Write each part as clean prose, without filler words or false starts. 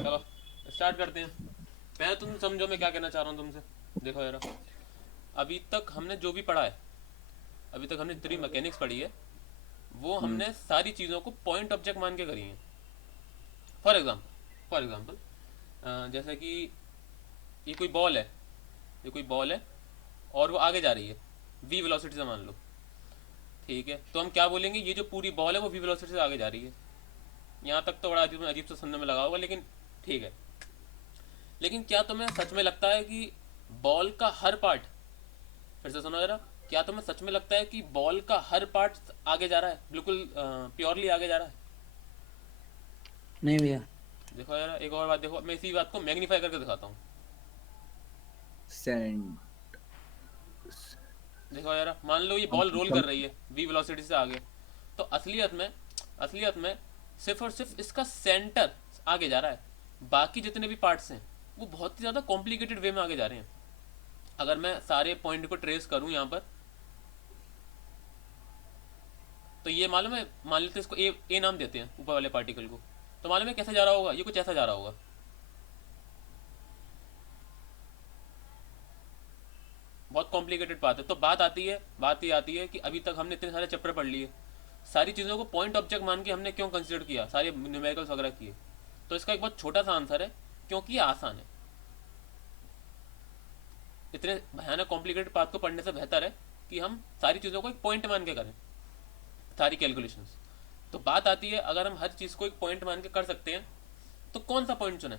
चलो स्टार्ट करते हैं। पहले तुम समझो मैं क्या कहना चाह रहा हूँ तुमसे। देखो यार, अभी तक हमने जो भी पढ़ा है, अभी तक हमने जितनी मैकेनिक्स पढ़ी है, वो हम्म। हमने सारी चीज़ों को पॉइंट ऑब्जेक्ट मान के करी है। फॉर एग्जाम्पल जैसे कि ये कोई बॉल है, ये कोई बॉल है और वो आगे जा रही है वी वेलोसिटी से, मान लो। ठीक है, तो हम क्या बोलेंगे, ये जो पूरी बॉल है वो वी वेलोसिटी से आगे जा रही है। यहाँ तक तो बड़ा अजीब अजीब सा सुनने में लगा होगा, लेकिन ठीक है। लेकिन क्या तुम्हें सच में लगता है कि बॉल का हर पार्ट, फिर से सुनो जरा, क्या तुम्हें सच में लगता है कि बॉल का हर पार्ट आगे जा रहा है, बिल्कुल प्योरली आगे जा रहा है? नहीं भैया। देखो यार, एक और बात देखो, मैं इसी बात को मैग्नीफाई करके दिखाता हूँ। सेंड। देखो यार, मान लो ये बॉल रोल कर रही है वी वेलोसिटी से आगे, तो असलियत में सिर्फ और सिर्फ इसका सेंटर आगे जा रहा है। बाकी जितने भी पार्ट्स हैं वो बहुत ही ज़्यादा कॉम्प्लिकेटेड वे में आगे जा रहे हैं। अगर मैं सारे पॉइंट को ट्रेस करूँ यहाँ पर, तो ये मालूम है, मान लेते हैं इसको ए नाम देते हैं ऊपर वाले पार्टिकल को। तो मालूम है कैसे जा रहा होगा, ये कुछ ऐसा जा रहा होगा। बहुत कॉम्प्लिकेटेड बात है। तो बात ये आती है कि अभी तक हमने इतने सारे चैप्टर पढ़ लिए, सारी चीज़ों को पॉइंट ऑब्जेक्ट मान के हमने क्यों कंसिडर किया, सारे न्यूमेरिकल्स वगैरह किए। तो इसका एक बहुत छोटा सा आंसर है, क्योंकि ये आसान है। इतने भयानक कॉम्प्लिकेटेड पाथ को पढ़ने से बेहतर है कि हम सारी चीज़ों को एक पॉइंट मान के करें, सारी कैलकुलेशंस। तो बात आती है, अगर हम हर चीज़ को एक पॉइंट मान के कर सकते हैं, तो कौन सा पॉइंट चुने?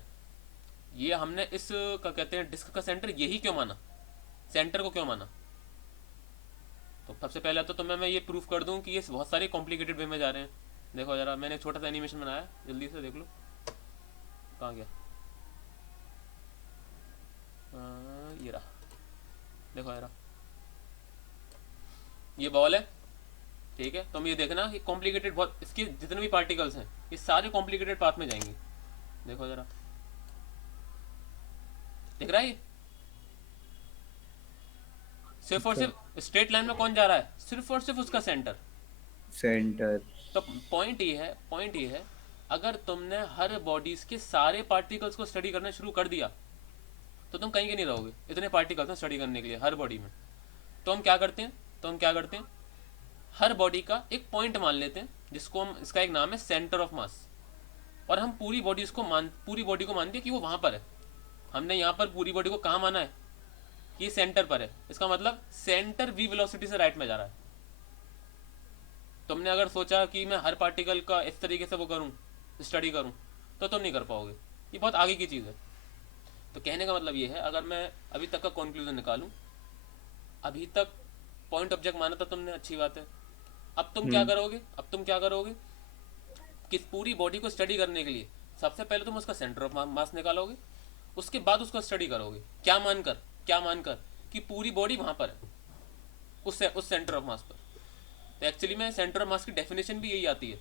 ये हमने इस क्या कहते हैं डिस्क का सेंटर यही क्यों माना, सेंटर को क्यों माना? तो सबसे पहले तो तुम्हें मैं ये प्रूफ कर दूं कि ये बहुत सारे कॉम्प्लिकेटेड वे में जा रहे हैं। देखो जरा, मैंने एक छोटा सा एनिमेशन बनाया, जल्दी से देख लो। कहाँ गया? ये रहा। देखो जरा, ये बॉल है। ठीक है, तुम ये देखना कि कॉम्प्लिकेटेड, बहुत इसके जितने भी पार्टिकल्स हैं ये सारे कॉम्प्लिकेटेड पाथ में जाएंगे। देखो जरा, दिख रहा है ये? सिर्फ और अच्छा। सिर्फ स्ट्रेट लाइन में कौन जा रहा है, सिर्फ और सिर्फ उसका सेंटर। सेंटर। तो पॉइंट ये है, अगर तुमने हर बॉडीज के सारे पार्टिकल्स को स्टडी करना शुरू कर दिया, तो तुम कहीं के नहीं रहोगे। इतने पार्टिकल्स हैं स्टडी करने के लिए हर बॉडी में। तो हम क्या करते हैं हर बॉडी का एक पॉइंट मान लेते हैं, जिसको हम, इसका एक नाम है सेंटर ऑफ मास। और हम पूरी बॉडी को मानते हैं कि वो वहां पर है। हमने यहाँ पर पूरी बॉडी को कहाँ माना है, कि सेंटर पर है। इसका मतलब सेंटर वी वेलोसिटी से राइट में जा रहा है। तुमने अगर सोचा कि मैं हर पार्टिकल का इस तरीके से वो करूँ, स्टडी करूँ, तो तुम नहीं कर पाओगे। ये बहुत आगे की चीज़ है। तो कहने का मतलब ये है, अगर मैं अभी तक का कंक्लूजन निकालूं, अभी तक पॉइंट ऑब्जेक्ट माना था तुमने, अच्छी बात है। हम्म। अब तुम क्या करोगे, किस पूरी बॉडी को स्टडी करने के लिए सबसे पहले तुम उसका सेंटर ऑफ मास निकालोगे। उसके बाद उसको स्टडी करोगे, क्या मानकर कि पूरी बॉडी वहां पर है, उस सेंटर ऑफ मास पर। तो एक्चुअली में सेंटर ऑफ मास की डेफिनेशन भी यही आती है,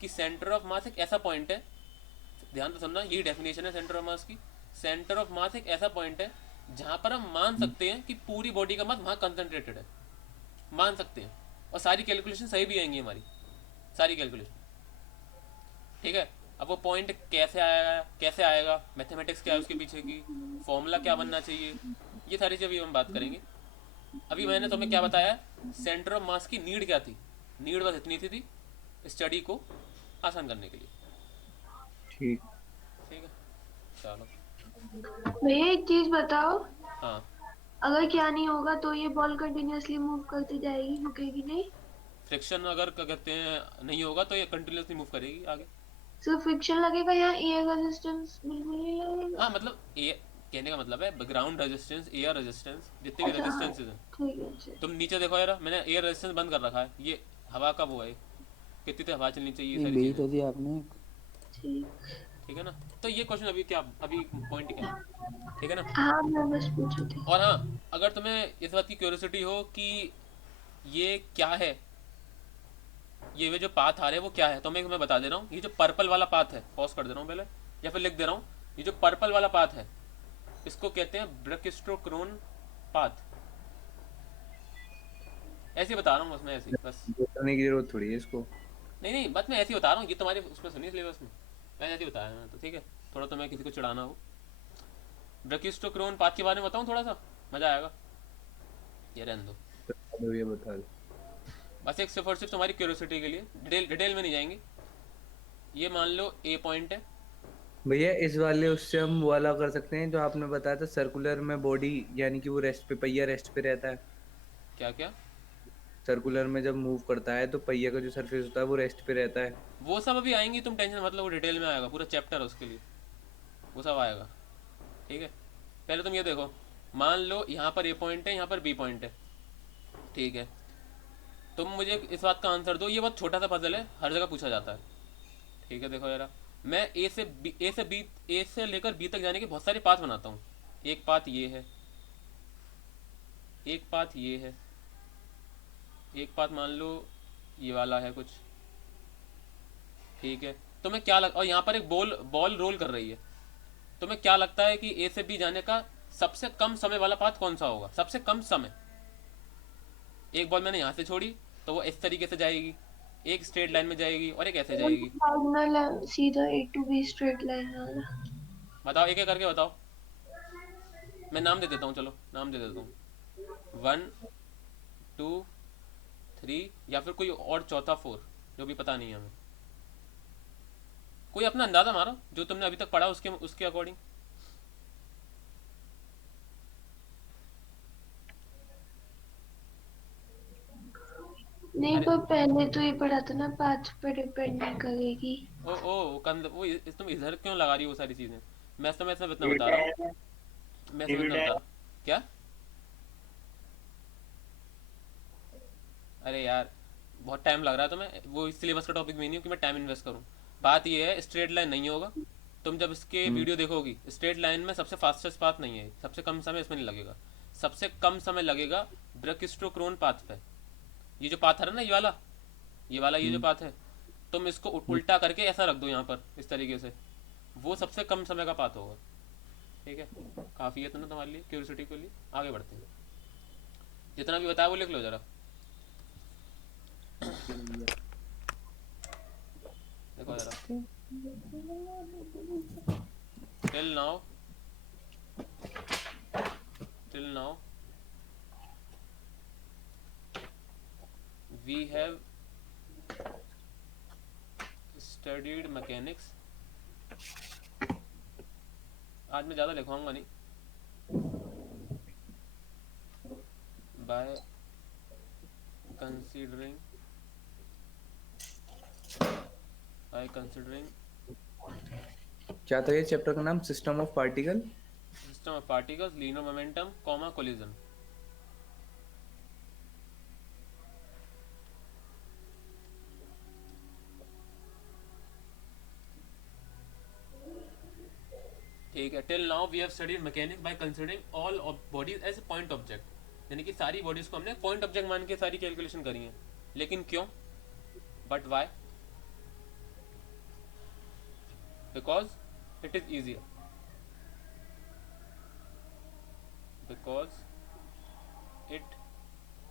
कि सेंटर ऑफ मास एक ऐसा पॉइंट है, ध्यान से सुनना, यही डेफिनेशन है सेंटर ऑफ मास की। सेंटर ऑफ मास एक ऐसा पॉइंट है जहां पर हम मान सकते हैं कि पूरी बॉडी का मास वहां कंसंट्रेटेड है, मान सकते हैं। और सारी कैलकुलेशन सही भी आएंगी हमारी, सारी कैलकुलेशन। ठीक है, अब वो पॉइंट कैसे आएगा, मैथमेटिक्स क्या है उसके पीछे की, फॉर्मूला क्या बनना चाहिए, ये सारी चीज़ अभी हम बात करेंगे। अभी मैंने तुम्हें क्या बताया, सेंटर ऑफ मास की नीड क्या थी। नीड बस इतनी थी स्टडी को आसान करने के लिए। ठीक। ठीक है, चलो। भैया एक चीज बताओ, हाँ, अगर क्या नहीं होगा तो ये बॉल कंटिन्यूअसली मूव करती जाएगी, रुकेगी नहीं? फ्रिक्शन अगर क्या कहते हैं नहीं होगा तो ये कंटिन्यूसली मूव करेगी आगे। सिर्फ फ्रिक्शन लगेगा या एयर रेजिस्टेंस बिल्कुल नहीं लगेगा? हाँ मतलब ये कहने का मतलब है, ग्राउंड रेजिस्टेंस, एयर रेजिस्टेंस, जितने भी अच्छा हाँ, रेजिस्टेंसेज हैं। ठीक है अच्छा। तुम नीचे देखो यार, मैंने एयर रेजिस्टेंस बंद कर रखा है, ये हवा का वो है, कितनी तेज हवा चलनी चाहिए, ये एक सारी भेज चीज़ें। तो दिया आपने। ठीक। ठीक है ना? तो ये क्वेश्चन अभी क्या, अभी पॉइंट क्या है, ठीक है ना? हाँ मैं बस पूछी थी। और हाँ, अगर तुम्हें इस बात की क्यूरियोसिटी हो कि ये क्या है, ये जो पाथ आ रहे हैं वो क्या है, तो मैं बता दे रहा हूँ। ये जो पर्पल वाला पाथ है, पॉज कर दे रहा हूँ पहले, या फिर लिख दे रहा हूँ, ये जो पर्पल वाला पाथ है, इसको कहते हैं ब्रकिस्ट्रोक्रोन पाथ। ऐसे ही बता रहा हूँ उसमें, ऐसे ही बस। बताने की जरूरत थोड़ी है इसको। नहीं नहीं, बस मैं ऐसे ही बता रहा हूँ, ये तुम्हारे उसमें सुनी सिलेबस में, मैं ऐसे ही बताया मैंने, तो ठीक है। थोड़ा तो मैं किसी को चिढ़ाना हो। ब्रैकियोस्टोक्रोन पाथ के बारे में बताऊं थोड़ा सा, मजा आएगा। ये रहने दो, बता दो, ये बता दो। बस एक सिर्फ और सिर्फ तुम्हारी क्यूरियोसिटी के लिए, डिटेल में नहीं जाएंगे। ये मान लो ए पॉइंट है। भैया इस वाले उससे हम वो वाला कर सकते हैं जो आपने बताया था, सर्कुलर में बॉडी, यानी कि वो रेस्ट पे, पहिया रेस्ट पे रहता है। क्या क्या? सर्कुलर में जब मूव करता है तो पहिया का जो सरफेस होता है वो रेस्ट पे रहता है। वो सब अभी आएंगी, तुम टेंशन मतलब, वो डिटेल में आएगा, पूरा चैप्टर है उसके लिए, वो सब आएगा। ठीक है, पहले तुम ये देखो, मान लो यहाँ पर ए पॉइंट है, यहाँ पर बी पॉइंट है। ठीक है, तुम मुझे इस बात का आंसर दो, ये बहुत छोटा सा पजल है, हर जगह पूछा जाता है। ठीक है, देखो जरा, मैं ए से लेकर बी तक जाने के बहुत सारे पाथ बनाता हूँ। एक पाथ ये है, एक पाथ ये है, एक पाथ मान लो ये वाला है कुछ। ठीक है, तुम्हें क्या लग, और यहाँ पर एक बॉल बॉल रोल कर रही है। तुम्हें क्या लगता है कि ए से बी जाने का सबसे कम समय वाला पाथ कौन सा होगा? सबसे कम समय। एक बॉल मैंने यहाँ से छोड़ी तो वो इस तरीके से जाएगी, एक स्ट्रेट लाइन में जाएगी और एक ऐसे जाएगी। डायगोनल सीधा ए टू बी स्ट्रेट लाइन वाला। बताओ, एक एक करके बताओ। मैं नाम दे देता हूँ, चलो नाम दे देता हूँ। 1 2 3, या फिर कोई और चौथा 4, जो भी पता नहीं है हमें। कोई अपना अंदाजा मारो जो तुमने अभी तक पढ़ा उसके उसके अकॉर्डिंग। नहीं, अरे पर पहले तो ये पढ़ा था ना, पाथ पे डिपेंड नहीं करेगी। ओ ओ कंद वो तुम इधर क्यों लगा रही हो वो सारी चीजें? मैं सिर्फ इतना बता रहा हूँ, मैं सिर्फ इतना बता रहा हूँ। क्या? अरे यार, बहुत टाइम लग रहा है तुम्हें, वो इस सिलेबस का टॉपिक भी नहीं हो कि मैं टाइम इन्वेस्ट करूँ। बात ये है, स्ट्रेट लाइन नहीं होगा। तुम जब इसके हम्म। वीडियो देखोगी, स्ट्रेट लाइन में सबसे फास्टेस्ट पाथ नहीं है, सबसे कम समय इसमें नहीं लगेगा। सबसे कम समय लगेगा ब्रैकियोस्टोक्रोन पाथ पे। ये जो पाथ है ना, ये वाला ये जो हम्म। पाथ है, तुम इसको उल्टा करके ऐसा रख दो यहाँ पर इस तरीके से, वो सबसे कम समय का पाथ होगा। ठीक है, काफ़ी है तो ना तुम्हारे लिए, क्यूरियोसिटी के लिए। आगे बढ़ते हैं, जितना भी बताया वो लिख लो जरा। ठीक है भैया। देखो जरा, till now till now we have studied mechanics. आज मैं ज़्यादा लिखवाऊंगा नहीं। बाय कंसीडरिंग बाय कंसीडरिंग क्या था ये चैप्टर का नाम? System of particle. System of particles, linear momentum, comma collision. ठीक है, till now we have studied mechanics by considering all bodies as point object, यानी कि सारी बॉडीज को हमने पॉइंट ऑब्जेक्ट मान के सारी कैलकुलेशन करी है। लेकिन क्यों? But why? Because it is easier, because it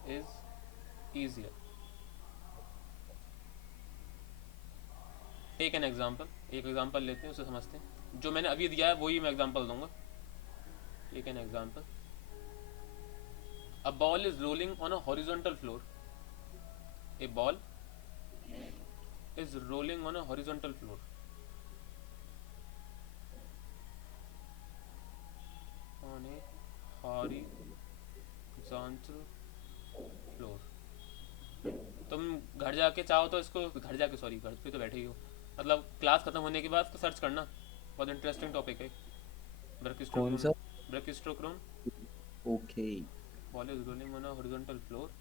is easier. Take an example, एक एग्जाम्पल लेते हैं, उसे समझते हैं। जो मैंने अभी दिया है वही मैं एग्जाम्पल दूंगा। Take an example, a ball is rolling on a horizontal floor. A ball is rolling on a horizontal floor. On a horizontal floor. तुम घर जाके चाहो तो इसको, घर जाके सॉरी, घर पे तो बैठे ही हो, मतलब क्लास खत्म होने के बाद इसको सर्च करना, बहुत इंटरेस्टिंग टॉपिक है। कौन ब्रैकियोस्टोक्रोन, सा? Brachistochrone. Okay. Ball is rolling on a horizontal floor.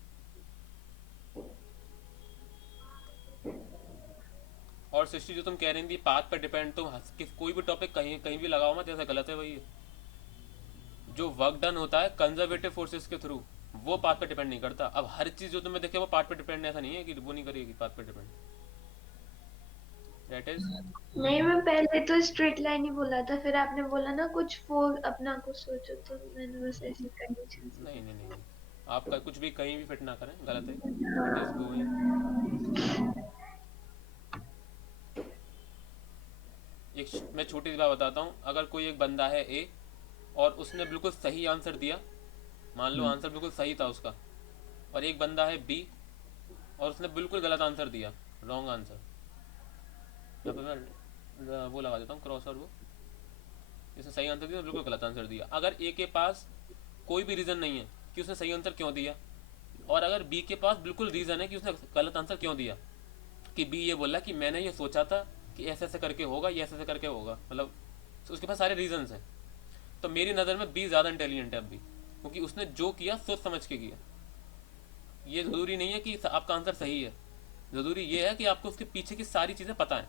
और सृष्टि, जो तुम कह रही थी पाथ पर डिपेंड, तुम कोई भी टॉपिक कहीं कहीं भी लगाओ मत, जैसा गलत है वही है। जो वर्क डन होता है कंजर्वेटिव फोर्सेस के थ्रू, वो पाथ पे डिपेंड नहीं करता। अब हर चीज जो तुम्हें देखे वो पाथ पे डिपेंड, ऐसा नहीं है कि वो नहीं करेगी पाथ पे डिपेंड। दैट इज, नहीं, मैं पहले तो स्ट्रेट लाइन ही बोला था, फिर आपने बोला ना कुछ फोर अपना कुछ सोचो, तो मैंने बस ऐसी कंडीशन। नहीं नहीं नहीं नहीं, आपका कुछ भी कहीं भी फिट ना करें, गलत है। इट इज गोइंग, मैं छोटी सी बात बताता हूँ। अगर कोई एक बंदा है ए और उसने बिल्कुल सही आंसर दिया, मान लो आंसर बिल्कुल सही था उसका, और एक बंदा है बी और उसने बिल्कुल गलत आंसर दिया, रॉन्ग आंसर। यहाँ पे मैं वो लगा देता हूँ क्रॉस, और वो इसने सही आंसर दिया, बिल्कुल गलत आंसर दिया। अगर ए के पास कोई भी रीज़न नहीं है कि उसने सही आंसर क्यों दिया, और अगर बी के पास बिल्कुल रीज़न है कि उसने गलत आंसर क्यों दिया, कि बी ये बोला कि मैंने ये सोचा था कि ऐसे ऐसे करके होगा, ये ऐसे ऐसे करके होगा, मतलब उसके पास सारे रीजंस हैं, तो मेरी नज़र में बी ज़्यादा इंटेलिजेंट है अब भी, क्योंकि उसने जो किया सोच समझ के किया। ये ज़रूरी नहीं है कि आपका आंसर सही है, ज़रूरी ये है कि आपको उसके पीछे की सारी चीज़ें पता है।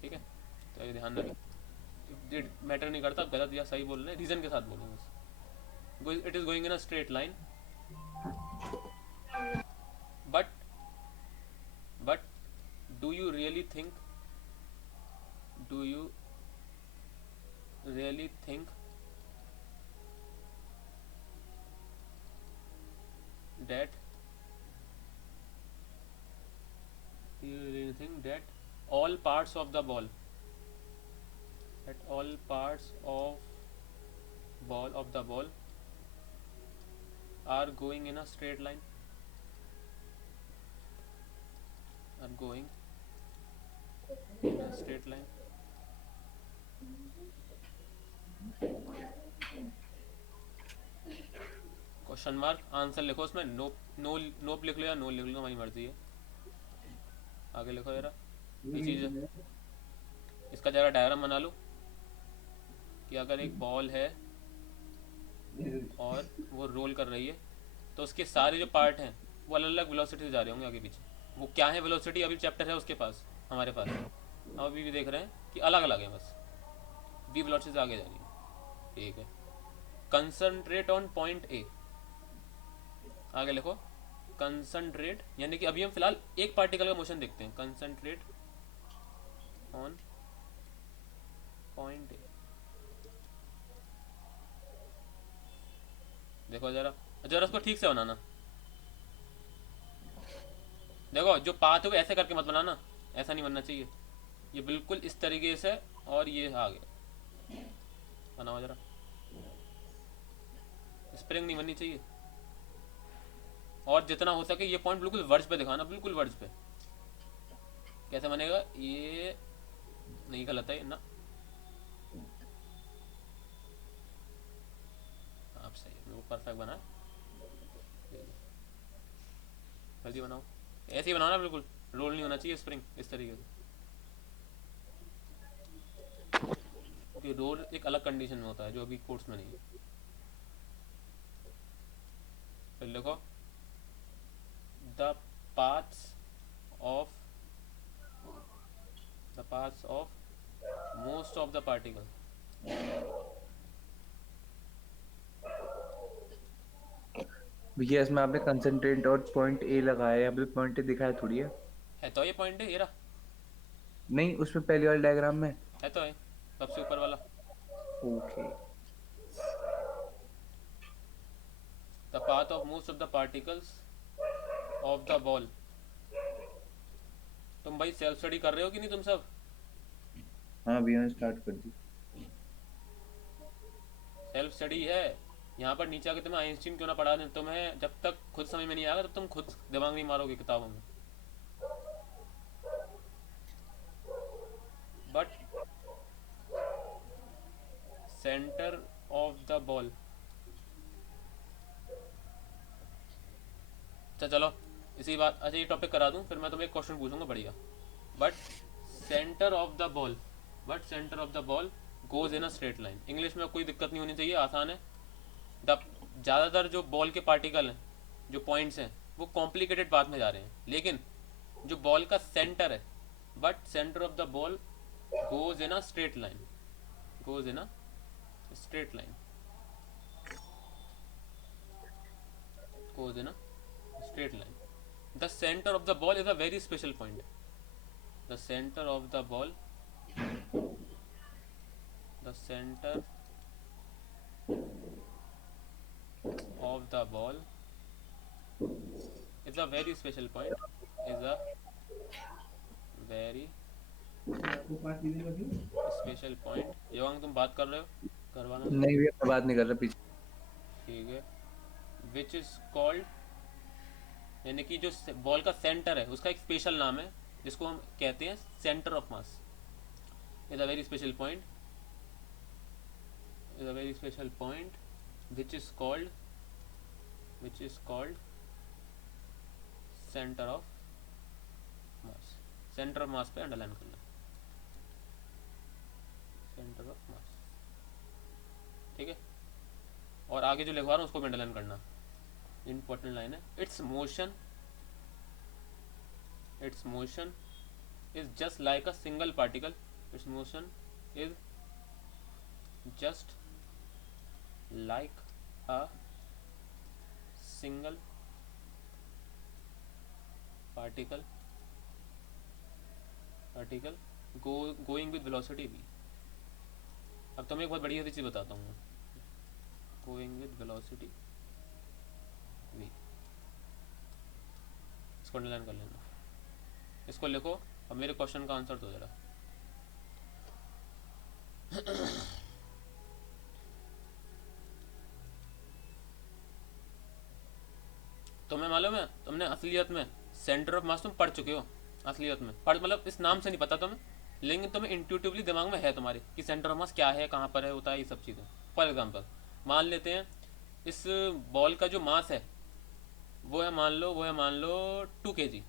ठीक है, तो ये ध्यान रखें, मैटर नहीं करता गलत या सही बोल रहे हैं, रीज़न के साथ बोलें बस। It is going in a straight line, but but do you really think, do you really think that do you really think that all parts of the ball, that all parts of the ball are going in a straight line, are going in a straight line? Question mark, answer लिखो उसमें, no no नोप लिख लो या no लिख लो, हमारी मर्जी है। आगे लिखो जरा ये चीज़ है। इसका जरा डायग्राम बना लो कि अगर एक बॉल है और वो रोल कर रही है, तो उसके सारे जो पार्ट हैं वो अलग अलग वेलोसिटी से जा रहे होंगे आगे पीछे। वो क्या है वेलोसिटी, अभी चैप्टर है उसके पास, हमारे पास हम अभी भी देख रहे हैं कि अलग अलग है, बस वी वेलोसिटी से आगे जा रही है। ठीक है, कंसंट्रेट ऑन पॉइंट ए, आगे लिखो कंसंट्रेट, यानी कि अभी हम फिलहाल एक पार्टिकल का मोशन देखते हैं। कंसंट्रेट ऑन पॉइंट ए, देखो जरा जरा उसको ठीक से बनाना। देखो जो पाथ है वो ऐसे करके मत बनाना, ऐसा नहीं बनना चाहिए, ये बिल्कुल इस तरीके से, और ये आगे बनाओ जरा, स्प्रिंग नहीं बननी चाहिए। और जितना हो सके ये पॉइंट बिल्कुल वर्ज पे दिखाना, बिल्कुल वर्ज पे। कैसे बनेगा ये, नहीं गलत है ना, आप सही है, बिल्कुल परफेक्ट बना है। जल्दी बनाओ, ऐसे ही बनाओ ना, बिल्कुल रोल नहीं होना चाहिए स्प्रिंग इस तरीके से, क्योंकि रोल एक अलग कंडीशन में होता है जो अभी कोर्स में नहीं है। फिर लिखो the paths of most of the particle, भैया इसमें आपने कंसंट्रेट और पॉइंट ए लगाया है, अभी पॉइंट ए दिखाया थोड़ी है तो ये पॉइंट है, ये रहा, नहीं उसमें पहले वाले डायग्राम में। है तो है सबसे ऊपर वाला। Okay, the path of most of the particles of the ball. तुम भाई सेल्फ स्टडी कर रहे हो कि नहीं तुम सब? हाँ भैया स्टार्ट कर दी। सेल्फ स्टडी है, यहाँ पर नीचे आके तुम्हें आइंस्टीन क्यों ना पढ़ा दें, तुम्हें जब तक खुद समझ में नहीं आएगा तब तुम खुद दिमाग नहीं मारोगे किताबों में। But centre of the ball, अच्छा चलो इसी बात, अच्छा ये टॉपिक करा दूं, फिर मैं तुम्हें एक क्वेश्चन पूछूंगा बढ़िया। But centre of the ball, but centre of the ball goes in a straight line. English में कोई दिक्कत नहीं होनी चाहिए, आसान है। द ज़्यादातर जो बॉल के पार्टिकल हैं, जो पॉइंट्स हैं, वो कॉम्प्लिकेटेड पाथ में जा रहे हैं, लेकिन जो बॉल का सेंटर है, but centre of the ball goes in a straight line, goes in a straight line, goes in a straight line. The center of the ball is a very special point. The center of the ball, the center of the ball is a very special point, is a very special point, Yogang तुम बात कर रहे हो, करवाना तो। नहीं भैया मैं बात नहीं कर रहा पीछे। ठीक है, विच इज कॉल्ड, यानी कि जो बॉल का सेंटर है उसका एक स्पेशल नाम है जिसको हम कहते हैं centre of mass. Is a very special point, is a very special point which is called, which is called centre of mass. Centre of मास पे अंडरलाइन करना, सेंटर ऑफ मास। ठीक है, और आगे जो लिखवा रहा हूँ उसको भी अंडरलाइन करना, इंपॉर्टेंट लाइन है। It's motion is just like a single particle, its motion is just like a single particle going with velocity v। अब तुम्हें एक बहुत बढ़िया सी चीज़ बताता हूँ, गोइंग विद वेलोसिटी v, इसको अंडरलाइन कर लेना, इसको लिखो अब मेरे क्वेश्चन का आंसर दो जरा। तुम्हें मालूम है, तुमने असलियत में सेंटर ऑफ मास तुम पढ़ चुके हो, असलियत में पढ़, मतलब इस नाम से नहीं पता तुम्हें, लेकिन तुम्हें इंट्यूटिवली दिमाग में है तुम्हारे कि सेंटर ऑफ मास क्या है, कहाँ पर है, होता है, ये सब चीज़ें। फॉर एग्जांपल मान लेते हैं इस बॉल का जो मास है वो है मान लो, 2 kg।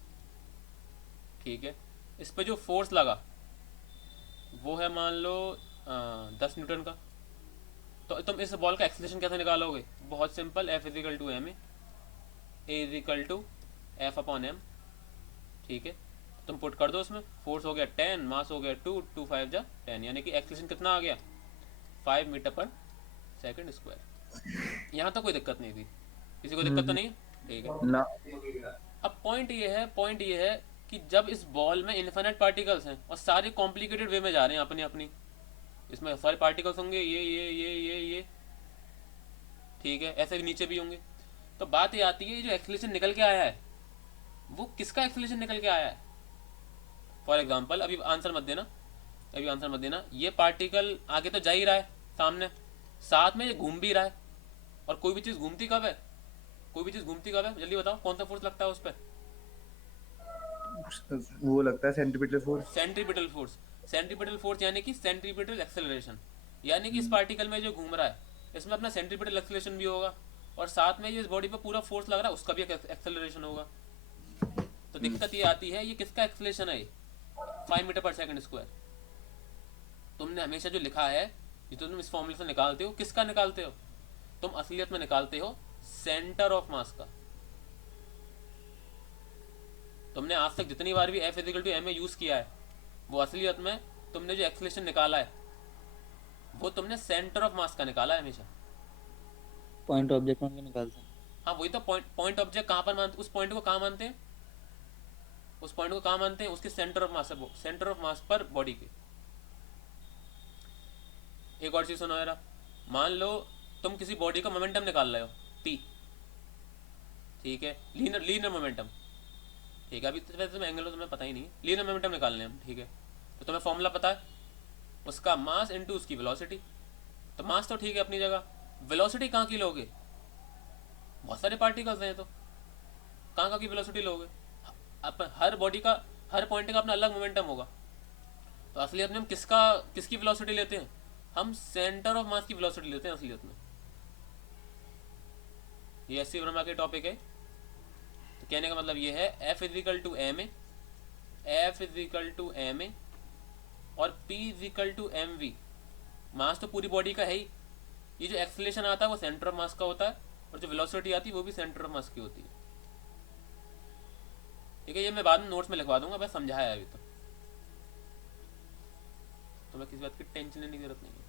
ठीक है, इस पे जो फोर्स लगा वो है मान लो 10 न्यूटन का। तो तुम इस बॉल का एक्सेलरेशन कैसे निकालोगे? बहुत simple, F is equal to M A equal to F upon M. ठीक है, तुम पुट कर दो उसमें, फोर्स हो गया 10, मास हो गया 2, 2 5 जा 10, यानी कि एक्सेलरेशन कितना आ गया 5 मीटर पर सेकंड स्क्वायर। यहाँ तक कोई दिक्कत नहीं थी, किसी को दिक्कत तो नहीं है? ठीक है ना अब पॉइंट ये है कि जब इस बॉल में इन्फिनिट पार्टिकल्स हैं और सारे कॉम्प्लिकेटेड वे में जा रहे हैं अपनी अपनी, इसमें सारे पार्टिकल्स होंगे ये, ठीक है, ऐसे भी नीचे भी होंगे। तो बात ये आती है जो एक्सेलरेशन निकल के आया है वो किसका एक्सेलरेशन निकल के आया है? फॉर एग्जाम्पल अभी आंसर मत देना, ये पार्टिकल आगे तो जा ही रहा है सामने, साथ में ये घूम भी रहा है, और कोई भी चीज़ घूमती कब है? जल्दी बताओ कौन सा फोर्स लगता है उस पर? वो लगता है सेंट्रीपिटल फोर्स। सेंट्रीपिटल फोर्स यानी कि सेंट्रीपिटल एक्सेलरेशन, यानी कि इस पार्टिकल में जो घूम रहा है इसमें अपना सेंट्रीपिटल एक्सेलरेशन भी होगा, और साथ में ये इस बॉडी पर पूरा फोर्स लग रहा है उसका भी एक्सेलरेशन होगा। तो दिक्कत ये आती है ये किसका एक्सेलरेशन है? 5 मीटर पर सेकंड स्क्वायर। तुमने हमेशा जो लिखा है, जो तुम इस फॉर्मूले से निकालते हो, किसका निकालते हो? तुम असलियत में निकालते हो सेंटर ऑफ मास का। तुमने आज तक जितनी बार भी F is equal to M A use किया है वो असलियत में तुमने जो एक्सेलरेशन निकाला है वो तुमने सेंटर ऑफ मास का निकाला है हमेशा। पॉइंट ऑब्जेक्ट मान के निकालते हैं। हाँ वही तो पॉइंट ऑब्जेक्ट कहाँ पर मानते, उस पॉइंट को कहाँ मानते हैं? उसके centre of mass, centre of मास पर बॉडी के। एक और चीज सुनो यार, मान लो तुम किसी बॉडी का मोमेंटम निकाल रहे हो T, ठीक है, लीनियर मोमेंटम। ठीक है, अभी तो वैसे एंगल तुम्हें पता ही नहीं है, लीनियर मोमेंटम निकालने हम, ठीक है, तो तुम्हें फॉर्मूला पता है उसका मास इनटू उसकी वेलोसिटी। तो मास तो ठीक है अपनी जगह, वेलोसिटी कहाँ की लोगे? बहुत सारे पार्टिकल्स हैं तो कहाँ की वेलोसिटी लोगे? हर बॉडी का, हर पॉइंट का अपना अलग मोमेंटम होगा। तो असलियत में हम किसकी वेलोसिटी लेते हैं? हम सेंटर ऑफ मास की वेलोसिटी लेते हैं असलियत में। ये एस सी वर्मा के टॉपिक है। तो कहने का मतलब ये है F is equal to M A और P is equal to M V. Mass तो पूरी बॉडी का है ही, ये जो एक्सेलरेशन आता है वो सेंटर ऑफ मास का होता है, और जो वेलोसिटी आती है वो भी सेंटर ऑफ मास की होती है। ठीक है, ये मैं बाद में नोट्स में लिखवा दूंगा, बस समझाया अभी तो मैं किसी बात की टेंशन लेने की जरूरत नहीं है।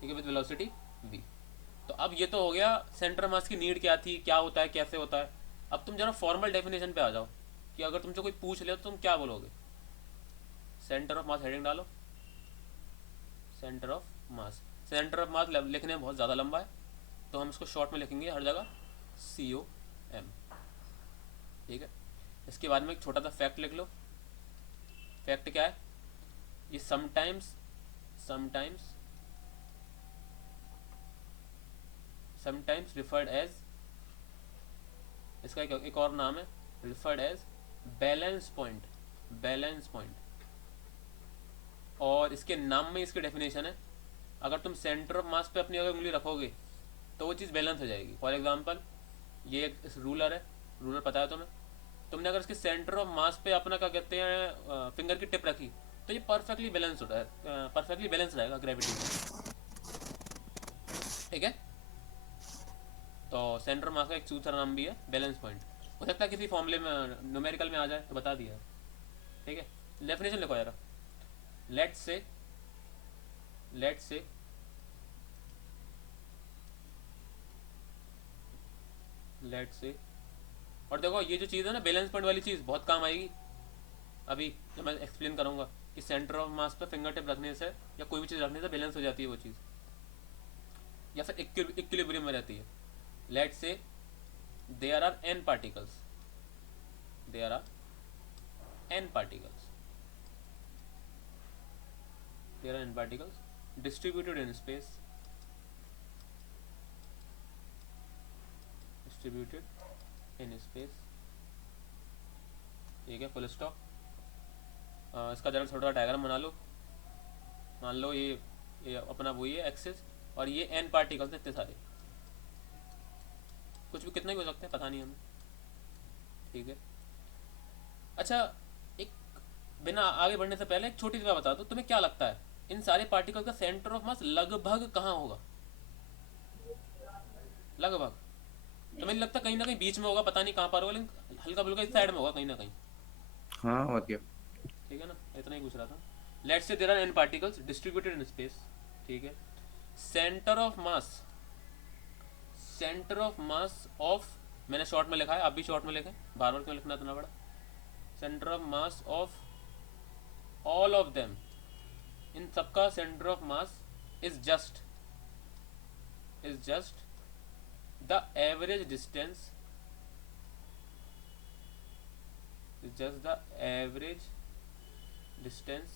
ठीक है, विद वेलोसिटी v। तो अब ये तो हो गया सेंटर ऑफ मास की नीड क्या थी, क्या होता है, कैसे होता है। अब तुम जरा फॉर्मल डेफिनेशन पे आ जाओ कि अगर तुमसे कोई पूछ ले तो तुम क्या बोलोगे? सेंटर ऑफ मास हेडिंग डालो, सेंटर ऑफ मास लिखने में बहुत ज़्यादा लंबा है तो हम इसको शॉर्ट में लिखेंगे हर जगह COM। ठीक है, इसके बाद में एक छोटा सा फैक्ट लिख लो फैक्ट क्या है, ये sometimes sometimes sometimes referred as, इसका एक और नाम है, referred as balance point, balance point. और इसके नाम में इसकी डेफिनेशन है, अगर तुम सेंटर ऑफ मास पे अपनी अगर उंगली रखोगे तो वो चीज़ बैलेंस हो जाएगी। फॉर एग्जांपल ये एक रूलर है, रूलर पता है तुम्हें, तुमने अगर इसके सेंटर ऑफ मास पे अपना क्या कहते हैं फिंगर की टिप रखी तो ये परफेक्टली बैलेंस होता है, परफेक्टली बैलेंस रहेगा ग्रेविटी में, ठीक है। तो सेंटर मास का एक दूसरा नाम भी है बैलेंस पॉइंट। हो सकता है किसी फॉर्मूले में न्यूमेरिकल में आ जाए तो बता दिया है, ठीक है। डेफिनेशन लिखो यार, लेट्स से और देखो ये जो चीज़ है ना बैलेंस पॉइंट वाली चीज़ बहुत काम आएगी अभी जब मैं एक्सप्लेन करूंगा कि सेंटर ऑफ मास पे फिंगर टिप रखने से या कोई भी चीज़ रखने से बैलेंस हो जाती है वो चीज़, या फिर इक्विलिब्रियम में रहती है। Let's say there are n particles, there are n particles, there are n particles distributed in space, ठीक है, फुल स्टॉप। इसका जरा छोटा डायग्राम बना लो, मान लो ये अपना वही है एक्सिस और ये n पार्टिकल्स इतने सारे, कुछ भी कितने भी हो सकते हैं पता नहीं हमें, ठीक है। अच्छा एक बिना आगे बढ़ने से पहले एक छोटी सी बात बता दो, तुम्हें क्या लगता है इन सारे पार्टिकल का सेंटर ऑफ मास लगभग कहाँ होगा? लगभग तुम्हें नहीं लगता कहीं ना कहीं बीच में होगा, पता नहीं कहाँ पर होगा, लेकिन हल्का फुल्का इस साइड में होगा कहीं ना कहीं, हाँ और क्या। ठीक है ना, इतना ही पूछ रहा था। Let's say there are n particles distributed in space, ठीक है। सेंटर ऑफ मास ऑफ, मैंने शॉर्ट में लिखा है, आप भी शॉर्ट में लिखें, बार बार क्यों लिखना इतना बड़ा। Centre of mass of all of them, इन सबका centre of mass is just the average distance, is just the average distance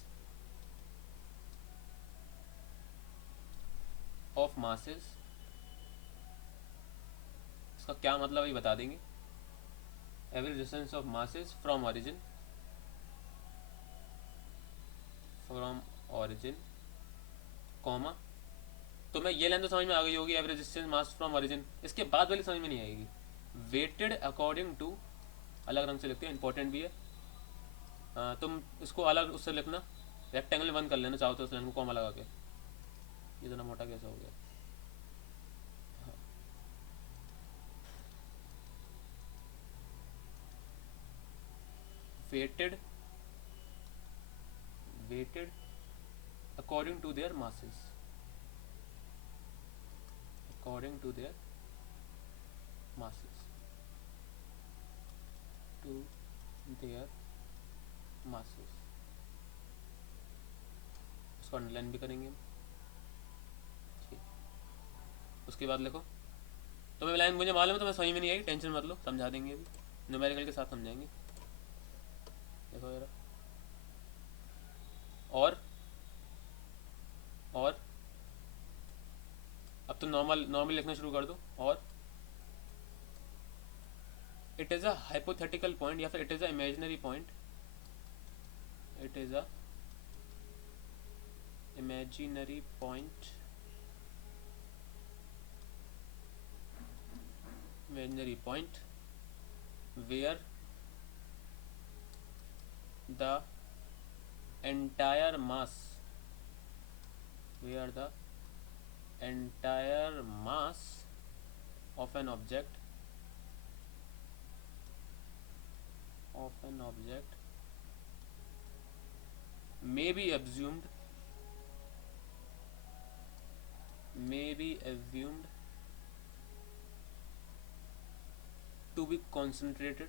of masses। इसका क्या मतलब ये बता देंगे, average distance of masses from origin comma, तो मैं ये लाइन तो समझ में आ गई होगी, average distance mass from origin. इसके बाद वाली समझ में नहीं आएगी, वेटेड अकॉर्डिंग टू, अलग रंग से लिखते हैं, इंपॉर्टेंट भी है। तुम इसको अलग उससे लिखना, रेक्टेंगल में बंद कर लेना चाहो तो उस लाइन को कॉमा लगा के, ये इतना मोटा कैसे हो गया। Weighted according to their masses, उसको अंडरलाइन भी करेंगे हम, ठीक। उसके बाद लिखो, तुम्हें लाइन मुझे मालूम है तुम्हें समझ में नहीं आएगी, टेंशन मत लो, समझा देंगे अभी, न्यूमेरिकल के साथ समझाएंगे। देखो जरा, और अब तो नॉर्मल लिखना शुरू कर दो। और it is a hypothetical point या फिर it is a imaginary point, it is a imaginary point where the entire mass of an object may be assumed to be concentrated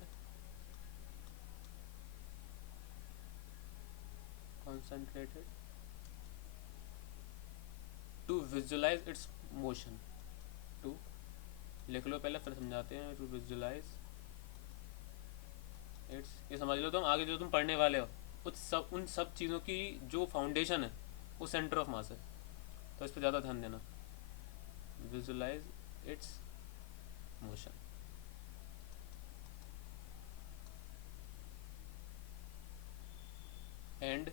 to visualize its motion, to लिख लो पहले फिर समझाते हैं, to visualize its, ये समझ लो तुम आगे जो तुम पढ़ने वाले हो उन सब चीज़ों की जो फाउंडेशन है वो सेंटर ऑफ मास है। तो इस पर ज़्यादा ध्यान देना। Visualise it's motion. एंड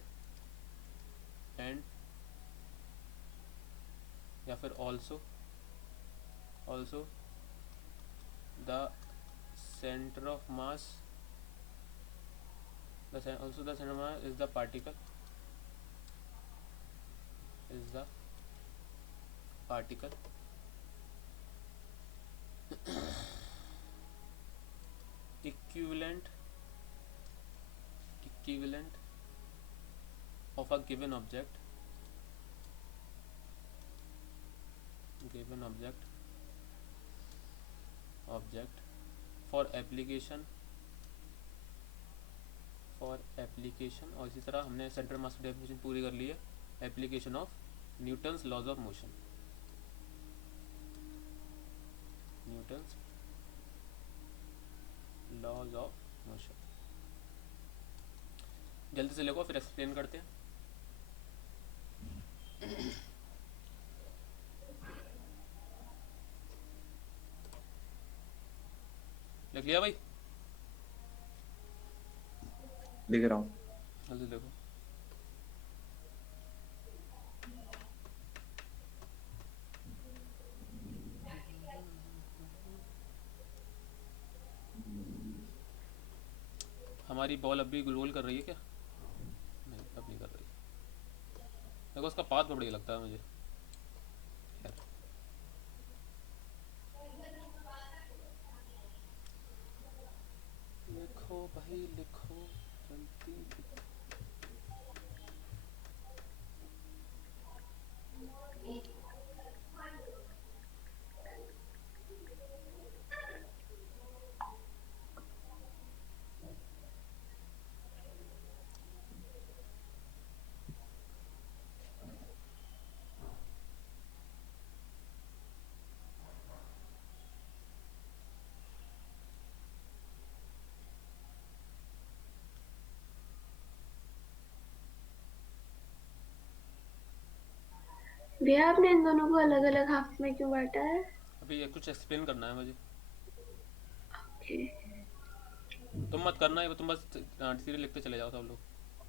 या फिर also the centre of mass also the center of mass is the particle equivalent of a given object for application और इसी तरह हमने सेंटर मास की डेफिनेशन पूरी कर ली है। Application of Newton's laws of motion. जल्दी से लिखो फिर एक्सप्लेन करते हैं। लिख लिया भाई? लिख रहा हूँ। जल्दी देखो। हमारी बॉल अब भी रोल कर रही है क्या? नहीं, अब नहीं कर रही। देखो उसका पाथ बहुत बढ़िया लगता है मुझे। लिखो भाई लिखो, जल्दी लिखो। भैया आपने इन दोनों को अलग अलग हाफ में क्यों बांटा है? अभी ये कुछ एक्सप्लेन करना है मुझे। ओके तुम मत करना है, तुम बस सीधे लिखते चले जाओ सब लोग।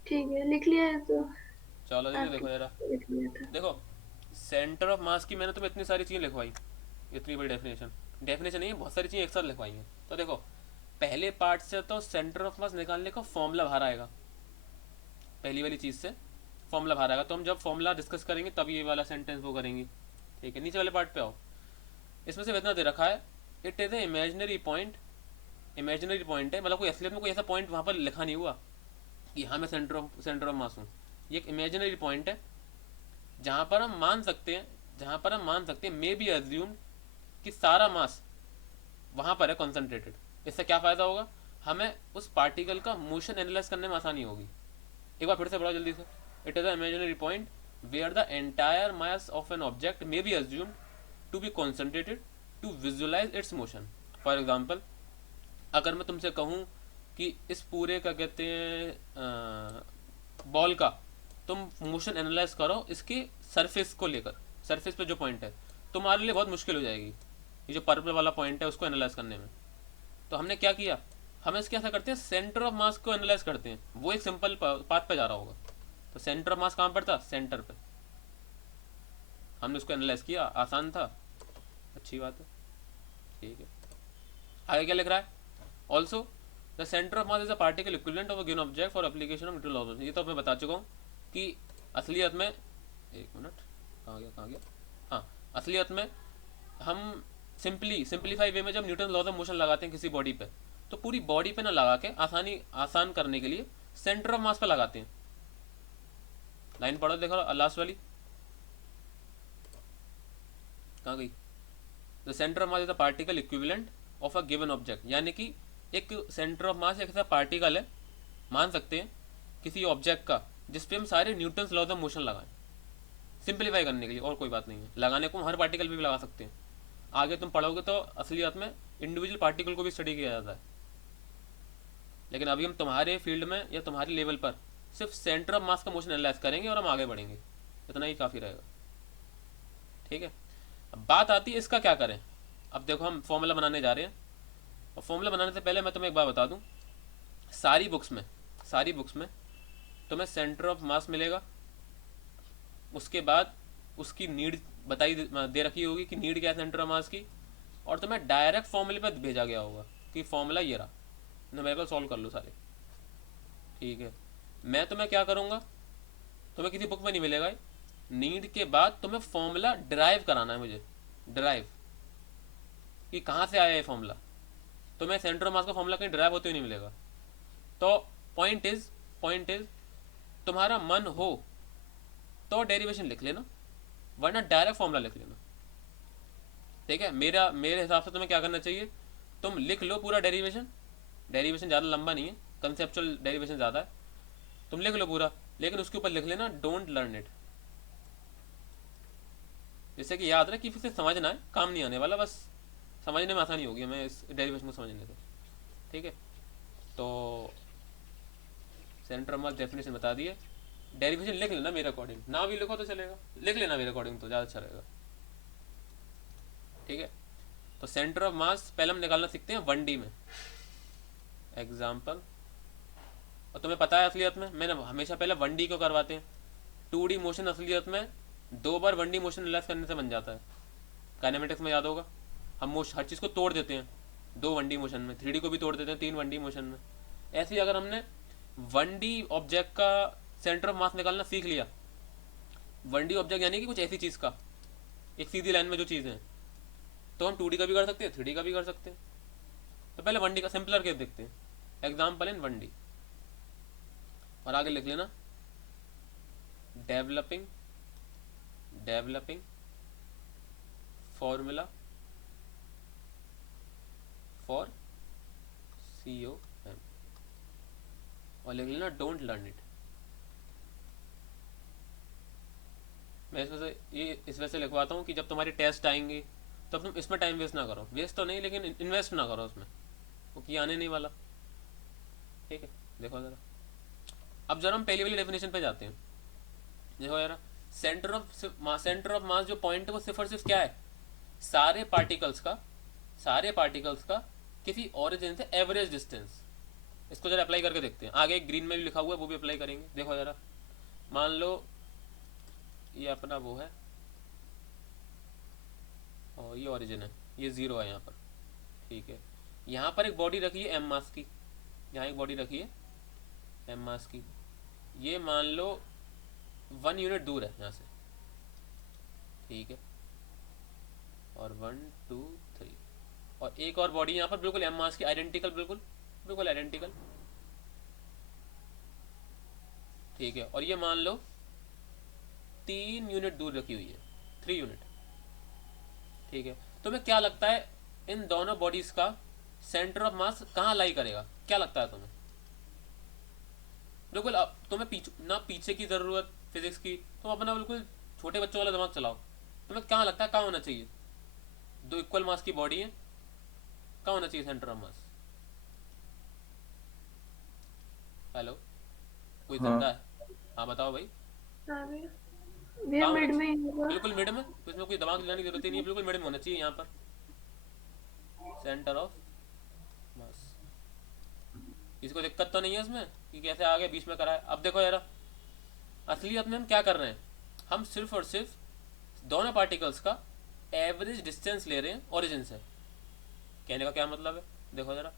ठीक है, लिख लिया है तो। चलो जल्दी देखो जरा। लिख लिया था। देखो सेंटर ऑफ मास की मैंने तुम्हें इतनी सारी चीज़ें लिखवाई, इतनी बड़ी डेफिनेशन नहीं है, बहुत सारी चीज़ें एक साथ लिखवाई हैं। तो देखो पहले पार्ट से तो सेंटर ऑफ मास निकालने का फॉर्मूला बाहर आएगा। पहली वाली चीज़ से फॉर्मूला बाहर आएगा, तो हम जब फॉर्मूला डिस्कस करेंगे तब ये वाला सेंटेंस वो करेंगे। ठीक है, नीचे वाले पार्ट पे आओ। इसमें से इतना दे रखा है, it is a imaginary point है, मतलब कोई असलियत में कोई ऐसा पॉइंट वहाँ पर लिखा नहीं हुआ कि हाँ मैं सेंटर ऑफ मास हूँ। ये एक इमेजिनरी पॉइंट है जहाँ पर हम मान सकते हैं मे बी अज्यूम्ड कि सारा मास वहाँ पर है कॉन्सेंट्रेटेड। इससे क्या फ़ायदा होगा, हमें उस पार्टिकल का मोशन एनालाइज करने में आसानी होगी। एक बार फिर से पढ़ो जल्दी से। It is a imaginary point where the entire mass of an object may be assumed to be concentrated to visualise its motion. For example, अगर मैं तुमसे कहूँ कि इस पूरे का कहते हैं बॉल का तुम मोशन एनालाइज करो इसके सरफेस को लेकर, सरफेस पे जो पॉइंट है, तुम्हारे लिए बहुत मुश्किल हो जाएगी ये जो पर्पल वाला पॉइंट है उसको एनालाइज करने में। तो हमने क्या किया, हम इसके ऐसा करते हैं सेंटर ऑफ मास को एनालाइज करते हैं। वो एक सिंपल पाथ पे जा रहा होगा, तो सेंटर ऑफ मास कहाँ पर था, सेंटर पे। हमने उसको एनालाइज किया, आसान था, अच्छी बात है। ठीक है, आगे क्या लिख रहा है, also the centre of mass is a particle equivalent of a given object for application of Newton law of motion. ये तो मैं बता चुका हूँ कि असलियत में, एक मिनट, कहाँ गया, हाँ, असलियत में हम सिंप्लीफाई वे में जब न्यूटन लॉ ऑफ मोशन लगाते हैं किसी बॉडी पे, तो पूरी बॉडी पे ना लगा के आसान करने के लिए सेंटर ऑफ मास पे लगाते हैं। लाइन पढ़ो, देखो लास्ट वाली कहाँ गई। The centre of mass is the particle equivalent of a given object, यानी कि एक सेंटर ऑफ मास एक ऐसा पार्टिकल है, मान सकते हैं किसी ऑब्जेक्ट का, जिसपे हम सारे न्यूटन्स लॉ ऑफ मोशन लगाएं, सिंप्लीफाई करने के लिए, और कोई बात नहीं है। लगाने को हम हर पार्टिकल पे भी लगा सकते हैं। आगे तुम पढ़ोगे तो असलियत में इंडिविजुअल पार्टिकल को भी स्टडी किया जाता है, लेकिन अभी हम तुम्हारे फील्ड में या तुम्हारे लेवल पर सिर्फ सेंटर ऑफ मास का मोशन एनालाइज करेंगे और हम आगे बढ़ेंगे, इतना ही काफ़ी रहेगा। ठीक है, अब बात आती है इसका क्या करें। अब देखो हम फॉर्मूला बनाने जा रहे हैं, और फॉर्मूला बनाने से पहले मैं तुम्हें एक बात बता दूं, सारी बुक्स में तुम्हें सेंटर ऑफ मास मिलेगा, उसके बाद उसकी नीड बताई दे रखी होगी कि नीड क्या है सेंटर ऑफ मास की, और तुम्हें डायरेक्ट फॉर्मूले पर भेजा गया होगा कि फॉर्मूला ये रहा, न्यूमेरिकल सॉल्व कर लो सारे। ठीक है, मैं तुम्हें क्या करूँगा, तुम्हें किसी बुक में नहीं मिलेगा, नीड के बाद तुम्हें फॉर्मूला ड्राइव कराना है मुझे, ड्राइव कि कहाँ से आया ये फॉर्मूला। तुम्हें सेंटर ऑफ मास का फॉर्मूला कहीं ड्राइव होते हुए नहीं मिलेगा। तो पॉइंट इज तुम्हारा मन हो तो डेरिवेशन लिख लेना, वरना डायरेक्ट फॉर्मूला लिख लेना। ठीक है, मेरे हिसाब से तुम्हें क्या करना चाहिए, तुम लिख लो पूरा डेरिवेशन ज़्यादा लंबा नहीं है, कंसेप्चुअल डेरिवेशन ज़्यादा है, तुम लिख लो पूरा, लेकिन उसके ऊपर लिख लेना डोंट लर्न इट, जिससे कि याद रहे कि फिर से समझना है, काम नहीं आने वाला, बस समझने में आसानी होगी हमें इस डेरिवेशन को समझने से। ठीक है, तो सेंटर ऑफ मास डेफिनेशन बता दिए, डेरिवेशन लिख लेना मेरे अकॉर्डिंग, ना भी लिखो तो चलेगा, लिख लेना मेरे अकॉर्डिंग तो ज़्यादा अच्छा रहेगा। ठीक है, तो सेंटर ऑफ मास पहले हम निकालना सीखते हैं 1D में एग्जाम्पल। और तुम्हें पता है असलियत में मैंने हमेशा पहले 1D को करवाते हैं, 2D मोशन असलियत में 2 बार 1D मोशन रिलैक्स करने से बन जाता है। काइनेमेटिक्स में याद होगा, हम हर चीज़ को तोड़ देते हैं 2 1D मोशन में, 3D को भी तोड़ देते हैं 3 1D मोशन में। ऐसे ही अगर हमने 1D ऑब्जेक्ट का सेंटर ऑफ मास निकालना सीख लिया, 1D ऑब्जेक्ट यानी कि कुछ ऐसी चीज़ का एक सीधी लाइन में जो चीज़ है, तो हम 2D का भी कर सकते हैं 3D का भी कर सकते हैं। तो पहले 1D का सिंपलर केस देखते हैं, एग्जाम्पल इन 1D, और आगे लिख लेना डेवलपिंग फॉर्मूला फॉर COM, और लिख लेना डोंट लर्न इट। मैं इस वजह से लिखवाता हूँ कि जब तुम्हारी टेस्ट आएंगे तब तुम इसमें टाइम वेस्ट ना करो, वेस्ट तो नहीं लेकिन इन्वेस्ट ना करो उसमें, क्योंकि आने नहीं वाला। ठीक है, देखो ज़रा, अब जरा हम पहली वाली डेफिनेशन पे जाते हैं। देखो यार, सेंटर ऑफ मास जो पॉइंट है वो सिर्फ और सिर्फ क्या है, सारे पार्टिकल्स का किसी ओरिजिन से एवरेज डिस्टेंस। इसको जरा अप्लाई करके देखते हैं, आगे ग्रीन में भी लिखा हुआ है वो भी अप्लाई करेंगे। देखो जरा, मान लो ये अपना वो है और ये ओरिजिन है, ये 0 है यहाँ पर। ठीक है, यहाँ पर एक बॉडी रखी है m मास की, यहाँ एक बॉडी रखी है m मास की, ये मान लो 1 यूनिट दूर है यहाँ से। ठीक है, और 1 2 3, और एक और बॉडी यहाँ पर बिल्कुल m मास की, आइडेंटिकल, बिल्कुल आइडेंटिकल। ठीक है, और ये मान लो 3 यूनिट दूर रखी हुई है, 3 यूनिट। ठीक है, तुम्हें क्या लगता है इन दोनों बॉडीज का सेंटर ऑफ मास कहाँ लाई करेगा, क्या लगता है तुम्हें? बिल्कुल, अब तुम्हें पीछे की जरूरत फिजिक्स की, तुम अपना बिल्कुल छोटे बच्चों वाला दिमाग चलाओ। तुम्हें क्या लगता है कहाँ होना चाहिए? 2 इक्वल मास की बॉडी है, कहाँ होना चाहिए सेंटर ऑफ मास? हेलो, कोई हाँ। जिंदा है? हाँ बताओ भाई। हाँ भैया कहाँ मिड होना में ही चाहिए? होगा। बिल्कुल मिड में, तो इसमें कोई दिमाग लगाने की जरूरत ही नहीं है, बिल्कुल मिड में होना चाहिए यहाँ पर सेंटर ऑफ मास। किसी को दिक्कत तो नहीं है इसमें कि कैसे आगे बीच में करा है? अब देखो यार, असलियत में हम क्या कर रहे हैं, हम सिर्फ और सिर्फ दोनों पार्टिकल्स का एवरेज डिस्टेंस ले रहे हैं ओरिजिन से। कहने का क्या मतलब है, देखो जरा,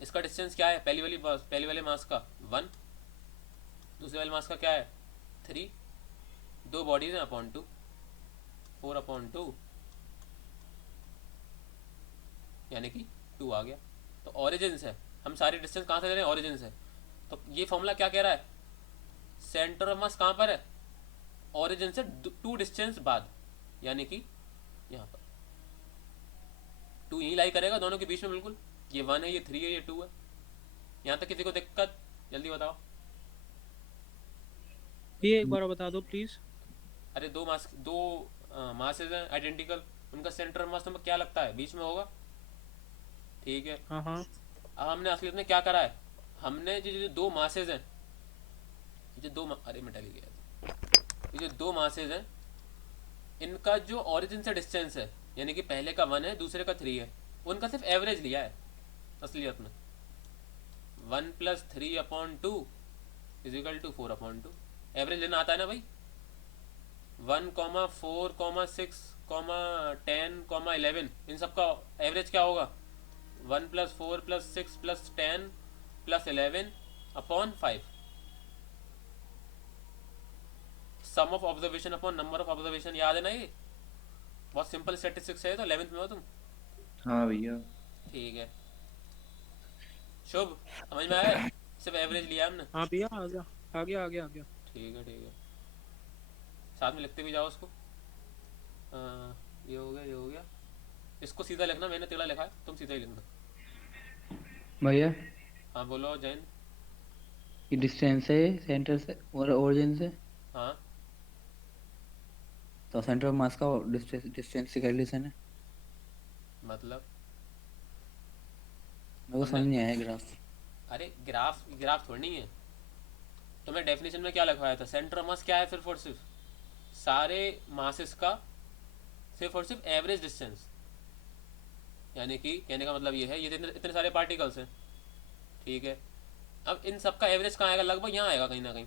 इसका डिस्टेंस क्या है, पहली वाले मास का 1, दूसरे वाले मास का क्या है 3, 2 बॉडीज हैं अपॉन 2, 4/2, यानी कि 2 आ गया। तो ओरिजिन से हम सारी डिस्टेंस कहाँ से ले रहे हैं, ओरिजिन से। तो ये फॉर्मूला क्या कह रहा है, सेंटर ऑफ मास कहाँ पर है, ओरिजिन से 2 डिस्टेंस बाद, यानी कि यहाँ पर 2 यहीं लाई करेगा दोनों के बीच में, बिल्कुल। ये 1 है, ये 3 है, ये 2 है। यहाँ तक किसी को दिक्कत, जल्दी बताओ। ये एक बार बता दो प्लीज। अरे दो मासेज हैं आइडेंटिकल, उनका सेंटर ऑफ मास तुम्हें क्या लगता है बीच में होगा? ठीक है, हाँ हाँ अब हमने असलियत में क्या करा है, हमने जो 2 मासेज हैं ये जो अरे मैं टली गया था। ये जो दो मासेज हैं, इनका जो ओरिजिन से डिस्टेंस है, यानी कि पहले का 1 है, दूसरे का 3 है, उनका सिर्फ एवरेज लिया है असलियत में। 1 + 3/2 = 4/2। एवरेज लेना आता है ना भाई। 1, 4, 6, 10, 11, इन सब का एवरेज क्या होगा? 1 + 4 + 6 + 10 + 11/5। Sum of observation upon number of observation, याद है ना ये? बहुत सिंपल स्टैटिस्टिक्स है, तो 11th में हो तुम। हाँ भैया। ठीक है शुभ, समझ में आया? सिर्फ एवरेज लिया हमने। हाँ भैया आ गया आ गया आ गया आ गया। ठीक है ठीक है, साथ में लिखते भी जाओ उसको। ये हो गया, ये हो गया। इसको सीधा लिखना, मैंने टेढ़ा लिखा है, तुम सीधा ही लिखना। भैया हाँ बोलो जैन। ये डिस्टेंस है सेंटर से और ओरिजिन से, हाँ तो सेंटर ऑफ मास का डिस्टेंस की रिलेशन है। मतलब मेरे को समझ हमने, नहीं आया ग्राफ। अरे ग्राफ ग्राफ थोड़ी नहीं है। तुम्हें डेफिनेशन में क्या लिखवाया था? सेंटर ऑफ मास क्या है सिर्फ और सिर्फ? सारे मासेस का सिर्फ और सिर्फ एवरेज डिस्टेंस। यानी कि कहने का मतलब ये है, ये इतने सारे पार्टिकल्स हैं, ठीक है। अब इन सब का एवरेज कहाँ आएगा? लगभग यहाँ आएगा कहीं ना कहीं।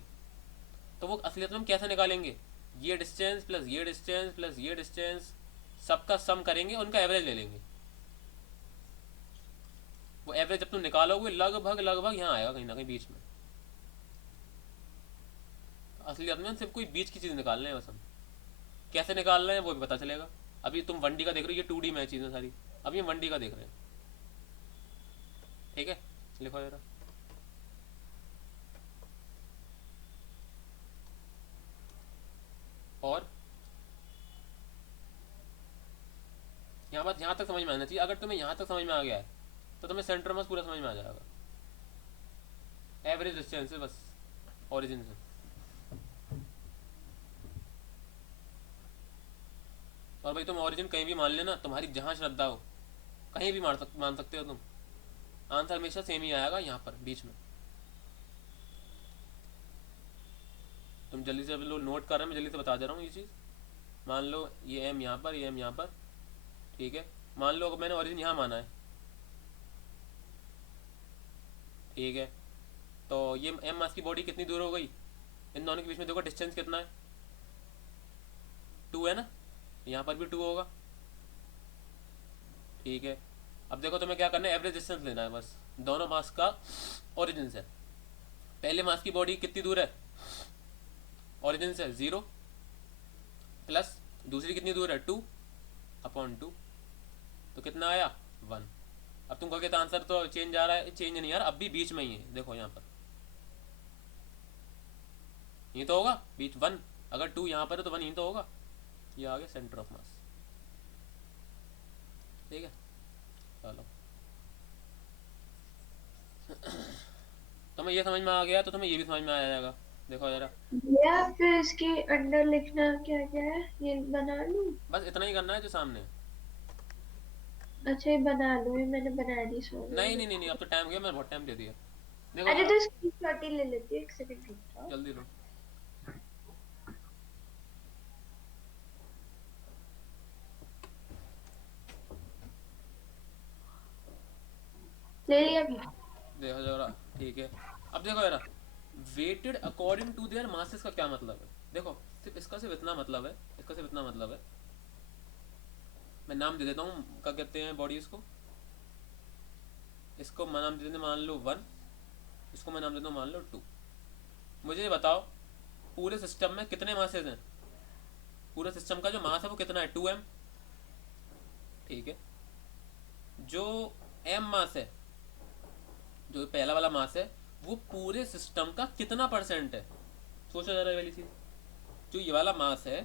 तो वो असलियत में हम कैसे निकालेंगे? ये डिस्टेंस प्लस ये डिस्टेंस प्लस ये डिस्टेंस, सबका सम करेंगे, उनका एवरेज ले लेंगे। वो एवरेज जब तुम निकालोगे लगभग लगभग यहाँ आएगा कहीं ना कहीं बीच में। असलियत में सिर्फ कोई बीच की चीज़ निकाल रहे हैं बस हम। कैसे निकाल रहे हैं वो भी पता चलेगा। अभी तुम 1D का देख रहे हो, ये 2D में है चीज़ें सारी। अभी हम 1D का देख रहे हैं, ठीक है। लिखो जरा। और यहाँ तक समझ में आना चाहिए। अगर तुम्हें यहाँ तक समझ में आ गया है तो तुम्हें सेंटर मास पूरा समझ में आ जाएगा। एवरेज डिस्टेंस है बस ओरिजिन से। और भाई तुम ओरिजिन कहीं भी मान लेना, तुम्हारी जहाँ श्रद्धा हो कहीं भी मान सकते हो तुम। आंसर हमेशा सेम ही आएगा यहाँ पर बीच में। तुम जल्दी से लोग नोट कर रहे हैं, मैं जल्दी से बता दे रहा हूँ ये चीज़। मान लो ये एम यहाँ पर, ये एम यहाँ पर, ठीक है। मान लो अगर मैंने ओरिजिन यहाँ माना है, ठीक है, तो ये एम मास की बॉडी कितनी दूर हो गई? इन दोनों के बीच में देखो डिस्टेंस कितना है, 2 है ना। यहाँ पर भी 2 होगा, ठीक है। अब देखो तुम्हें क्या करना है, एवरेज डिस्टेंस लेना है बस दोनों मास का ओरिजिन से। पहले मास की बॉडी कितनी दूर है ओरिजिन से? 0 प्लस दूसरी कितनी दूर है? 2/2। तो कितना आया? 1। अब तुम कहोगे तो आंसर तो चेंज आ रहा है, चेंज नहीं यार, अब भी बीच में ही है। देखो यहाँ पर ये तो होगा बीच 1। अगर 2 यहाँ पर है तो 1 यहीं तो होगा। ये आ गया सेंटर ऑफ मास, ठीक है। चलो तुम्हें ये समझ में आ गया तो तुम्हें ये भी समझ में आ जाएगा। देखो जरा, या फिर इसके अंडर लिखना क्या क्या है, ये बना लूं? बस इतना ही करना है जो सामने है। अच्छा ये बना लूं, ये मैंने बना दी सॉरी। नहीं नहीं नहीं नहीं, अब तो टाइम गया, मैंने बहुत टाइम दे दिया। अरे देखो तो स्क्रीनशॉट ही ले लेती हूँ, एक सेकंड रुक जाओ। जल्दी लो। ले लिया भैया। देखो जरा, ठीक है। अब देखो जरा, weighted according to their masses का क्या मतलब है? देखो सिर्फ इसका सिर्फ इतना मतलब है, इसका सिर्फ इतना मतलब है। मैं नाम दे देता हूँ, क्या कहते हैं बॉडीज को। इसको मैं नाम दे देते, मान लो 1। इसको मैं नाम देता हूँ मान लो 2। मुझे ये बताओ पूरे सिस्टम में कितने मासेस हैं? पूरे सिस्टम का जो मास है वो कितना है? 2m, ठीक है। जो m मास है, जो पहला वाला मास है, वो पूरे सिस्टम का कितना परसेंट है? सोचो जरा ये वाली चीज। जो ये वाला मास है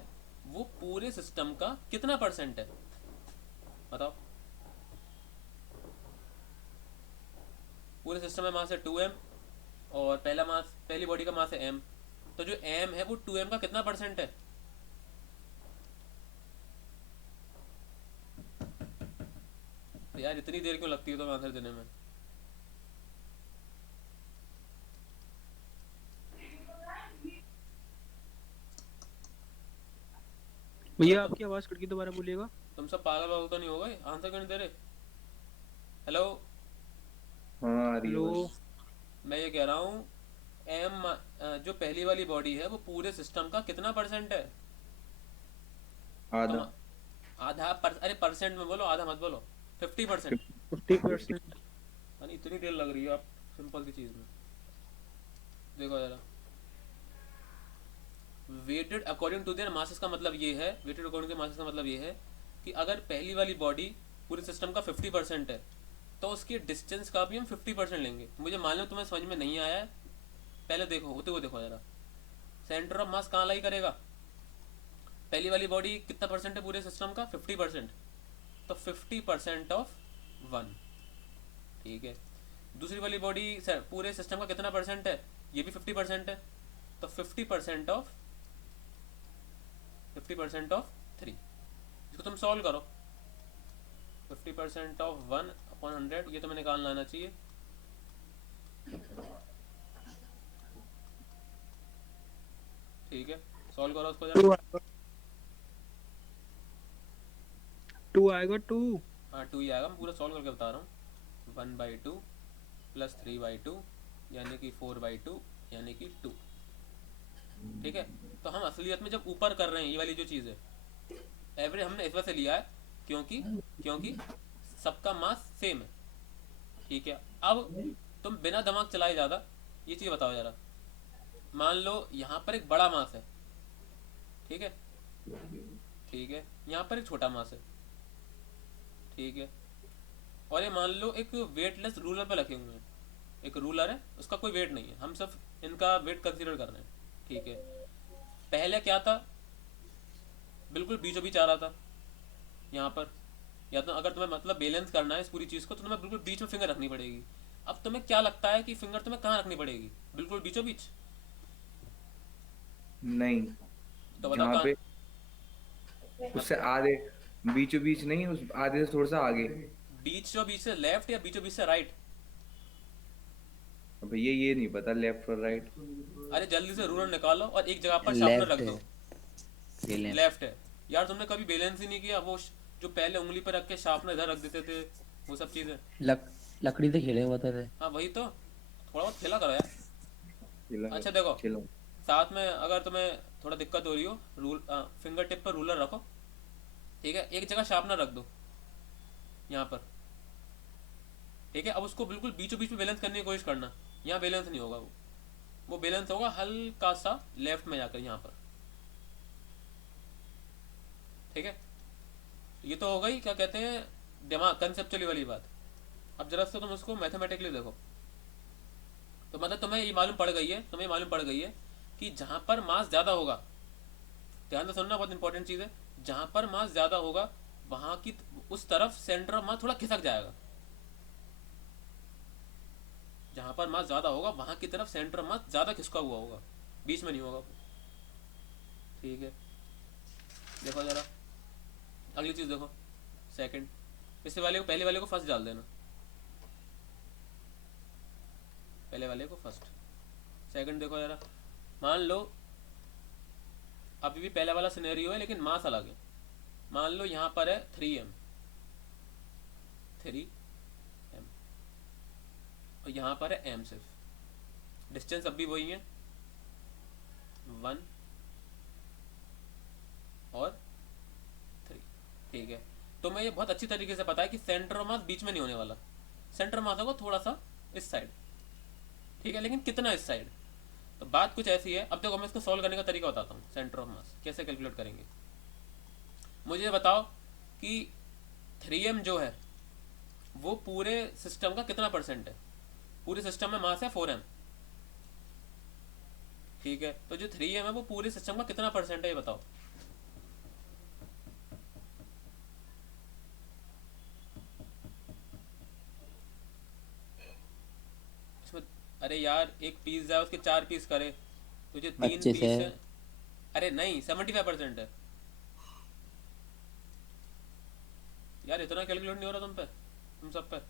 वो पूरे सिस्टम का कितना परसेंट है? बताओ। पूरे सिस्टम में मास है 2m और पहली बॉडी का मास है m। तो जो m है वो 2m का कितना परसेंट है? यार इतनी देर क्यों लगती है तुम्हें आंसर देने में? भैया आपकी आवाज कट गई, दोबारा बोलिएगा। तुम सब पागल वागल तो नहीं हो गए? आंसर क्यों नहीं दे रहे? हेलो, हाँ आ रही है हेलो। बस। मैं ये कह रहा हूँ जो पहली वाली बॉडी है वो पूरे सिस्टम का कितना परसेंट है? आधा। तुम अरे परसेंट में बोलो, आधा मत बोलो। 50%। 50%। यानी इतनी देर लग रही है आप सिंपल सी चीज में। देखो जरा, weighted according to their masses का मतलब ये है, वेटेड अकॉर्डिंग टू मासेस का मतलब ये है कि अगर पहली वाली बॉडी पूरे सिस्टम का 50% है तो उसकी डिस्टेंस का भी हम 50% लेंगे। मुझे मालूम तुम्हें समझ में नहीं आया है, पहले देखो, होते हुए देखो जरा। सेंटर ऑफ मास कहाँ लाई करेगा? पहली वाली बॉडी कितना परसेंट है पूरे सिस्टम का? 50%। तो 50% ऑफ 1, ठीक है। दूसरी वाली बॉडी पूरे सिस्टम का कितना परसेंट है? ये भी 50% है। तो 50% ऑफ 3। इसको तुम सॉल्व करो। 50% ऑफ 1/100, ये तुम्हें निकालना आना चाहिए। ठीक है, सॉल्व करो उसको टू जरा। आएगा, 2 आएगा 2। हाँ 2 ही आएगा, मैं पूरा सॉल्व करके बता रहा हूँ। 1/2 प्लस 3/2 यानी कि 4/2 यानी कि 2। ठीक है, तो हम असलियत में जब ऊपर कर रहे हैं ये वाली जो चीज़ है, एवरेज हमने इस वजह से लिया है क्योंकि क्योंकि सबका मास सेम है। ठीक है, अब तुम बिना दिमाग चलाए ज़्यादा ये चीज़ बताओ जरा। मान लो यहाँ पर एक बड़ा मास है, ठीक है, ठीक है, यहाँ पर एक छोटा मास है, ठीक है, और ये मान लो एक वेटलेस रूलर पे रखे हुए हैं। एक रूलर है, उसका कोई वेट नहीं है, हम सब इनका वेट कंसीडर कर रहे हैं। ठीक है, पहले क्या था? बिल्कुल बीचों बीच आ रहा था यहाँ पर। या तो अगर तुम्हें मतलब बैलेंस करना है इस पूरी चीज़ को तो तुम्हें बिल्कुल बीच में फिंगर रखनी पड़ेगी। अब तुम्हें क्या लगता है कि फिंगर तुम्हें कहाँ रखनी पड़ेगी? बिल्कुल बीचों बीच? नहीं, तो बताओ यहाँ कहाँ? पे उससे आधे, बीचों बीच नहीं, उस आधे से थोड़ा सा आगे। बीचों बीच से लेफ्ट या बीचों बीच से राइट? अब भैया ये नहीं पता लेफ्ट और राइट। अरे जल्दी से रूलर निकालो और एक जगह पर शार्पनर लेफ्ट रख है, दो। ये लेफ्ट। लेफ्ट है? यार तुमने कभी बैलेंस ही नहीं किया। वो जो पहले उंगली पर रख के शार्पनर इधर रख देते थे, वो सब चीज़ें। लकड़ी से खेले होते थे। हाँ वही तो, थोड़ा बहुत खेला करो यार। खिला अच्छा देखो, खिला। साथ में अगर तुम्हें थोड़ा दिक्कत हो रही हो, फिंगर टिप पर रूलर रखो, ठीक है, एक जगह शार्पनर रख दो यहाँ पर, ठीक है। अब उसको बिल्कुल बीचों बीच में बैलेंस करने की कोशिश करना। यहाँ बैलेंस नहीं होगा, वो बैलेंस होगा हल्का सा लेफ्ट में जाकर यहाँ पर, ठीक है। ये तो हो गई क्या कहते हैं, दिमाग कंसेप्चुअली वाली बात। अब जरा से तुम उसको मैथमेटिकली देखो। तो मतलब तुम्हें ये मालूम पड़ गई है, तुम्हें मालूम पड़ गई है कि जहाँ पर मास ज़्यादा होगा, ध्यान से सुनना, बहुत इंपॉर्टेंट चीज़ है, जहाँ पर मास ज़्यादा होगा वहाँ की उस तरफ सेंटर ऑफ मास थोड़ा खिसक जाएगा। जहाँ पर मास ज़्यादा होगा वहाँ की तरफ सेंटर ऑफ मास ज़्यादा खिसका हुआ होगा, बीच में नहीं होगा। ठीक है, देखो जरा अगली चीज़ देखो। सेकंड, इससे वाले को, पहले वाले को फर्स्ट डाल देना, पहले वाले को फर्स्ट। सेकंड देखो जरा, मान लो अभी भी पहले वाला सिनेरियो है लेकिन मास अलग है। मान लो यहाँ पर है 3m, 3m, और यहाँ पर है m सिर्फ। डिस्टेंस अब भी वही है, 1 और 3, ठीक है। तो मैं ये बहुत अच्छी तरीके से पता है कि सेंटर ऑफ मास बीच में नहीं होने वाला। सेंटर मास होगा थोड़ा सा इस साइड, ठीक है, लेकिन कितना इस साइड? तो बात कुछ ऐसी है। अब देखो मैं इसको सॉल्व करने का तरीका बताता हूँ। सेंटर ऑफ मास कैसे कैलकुलेट करेंगे, मुझे बताओ कि 3m जो है वो पूरे सिस्टम का कितना परसेंट है? पूरे सिस्टम में मास है 4m, ठीक है, तो जो 3m है वो पूरे सिस्टम का कितना परसेंट है ये बताओ। इसमें अरे यार एक पिज्जा उसके 4 पीस करे तो जो 3 अच्छे पीस से है, अरे नहीं 75% है यार। इतना कैलकुलेट नहीं हो रहा तुम पे, तुम सब पे।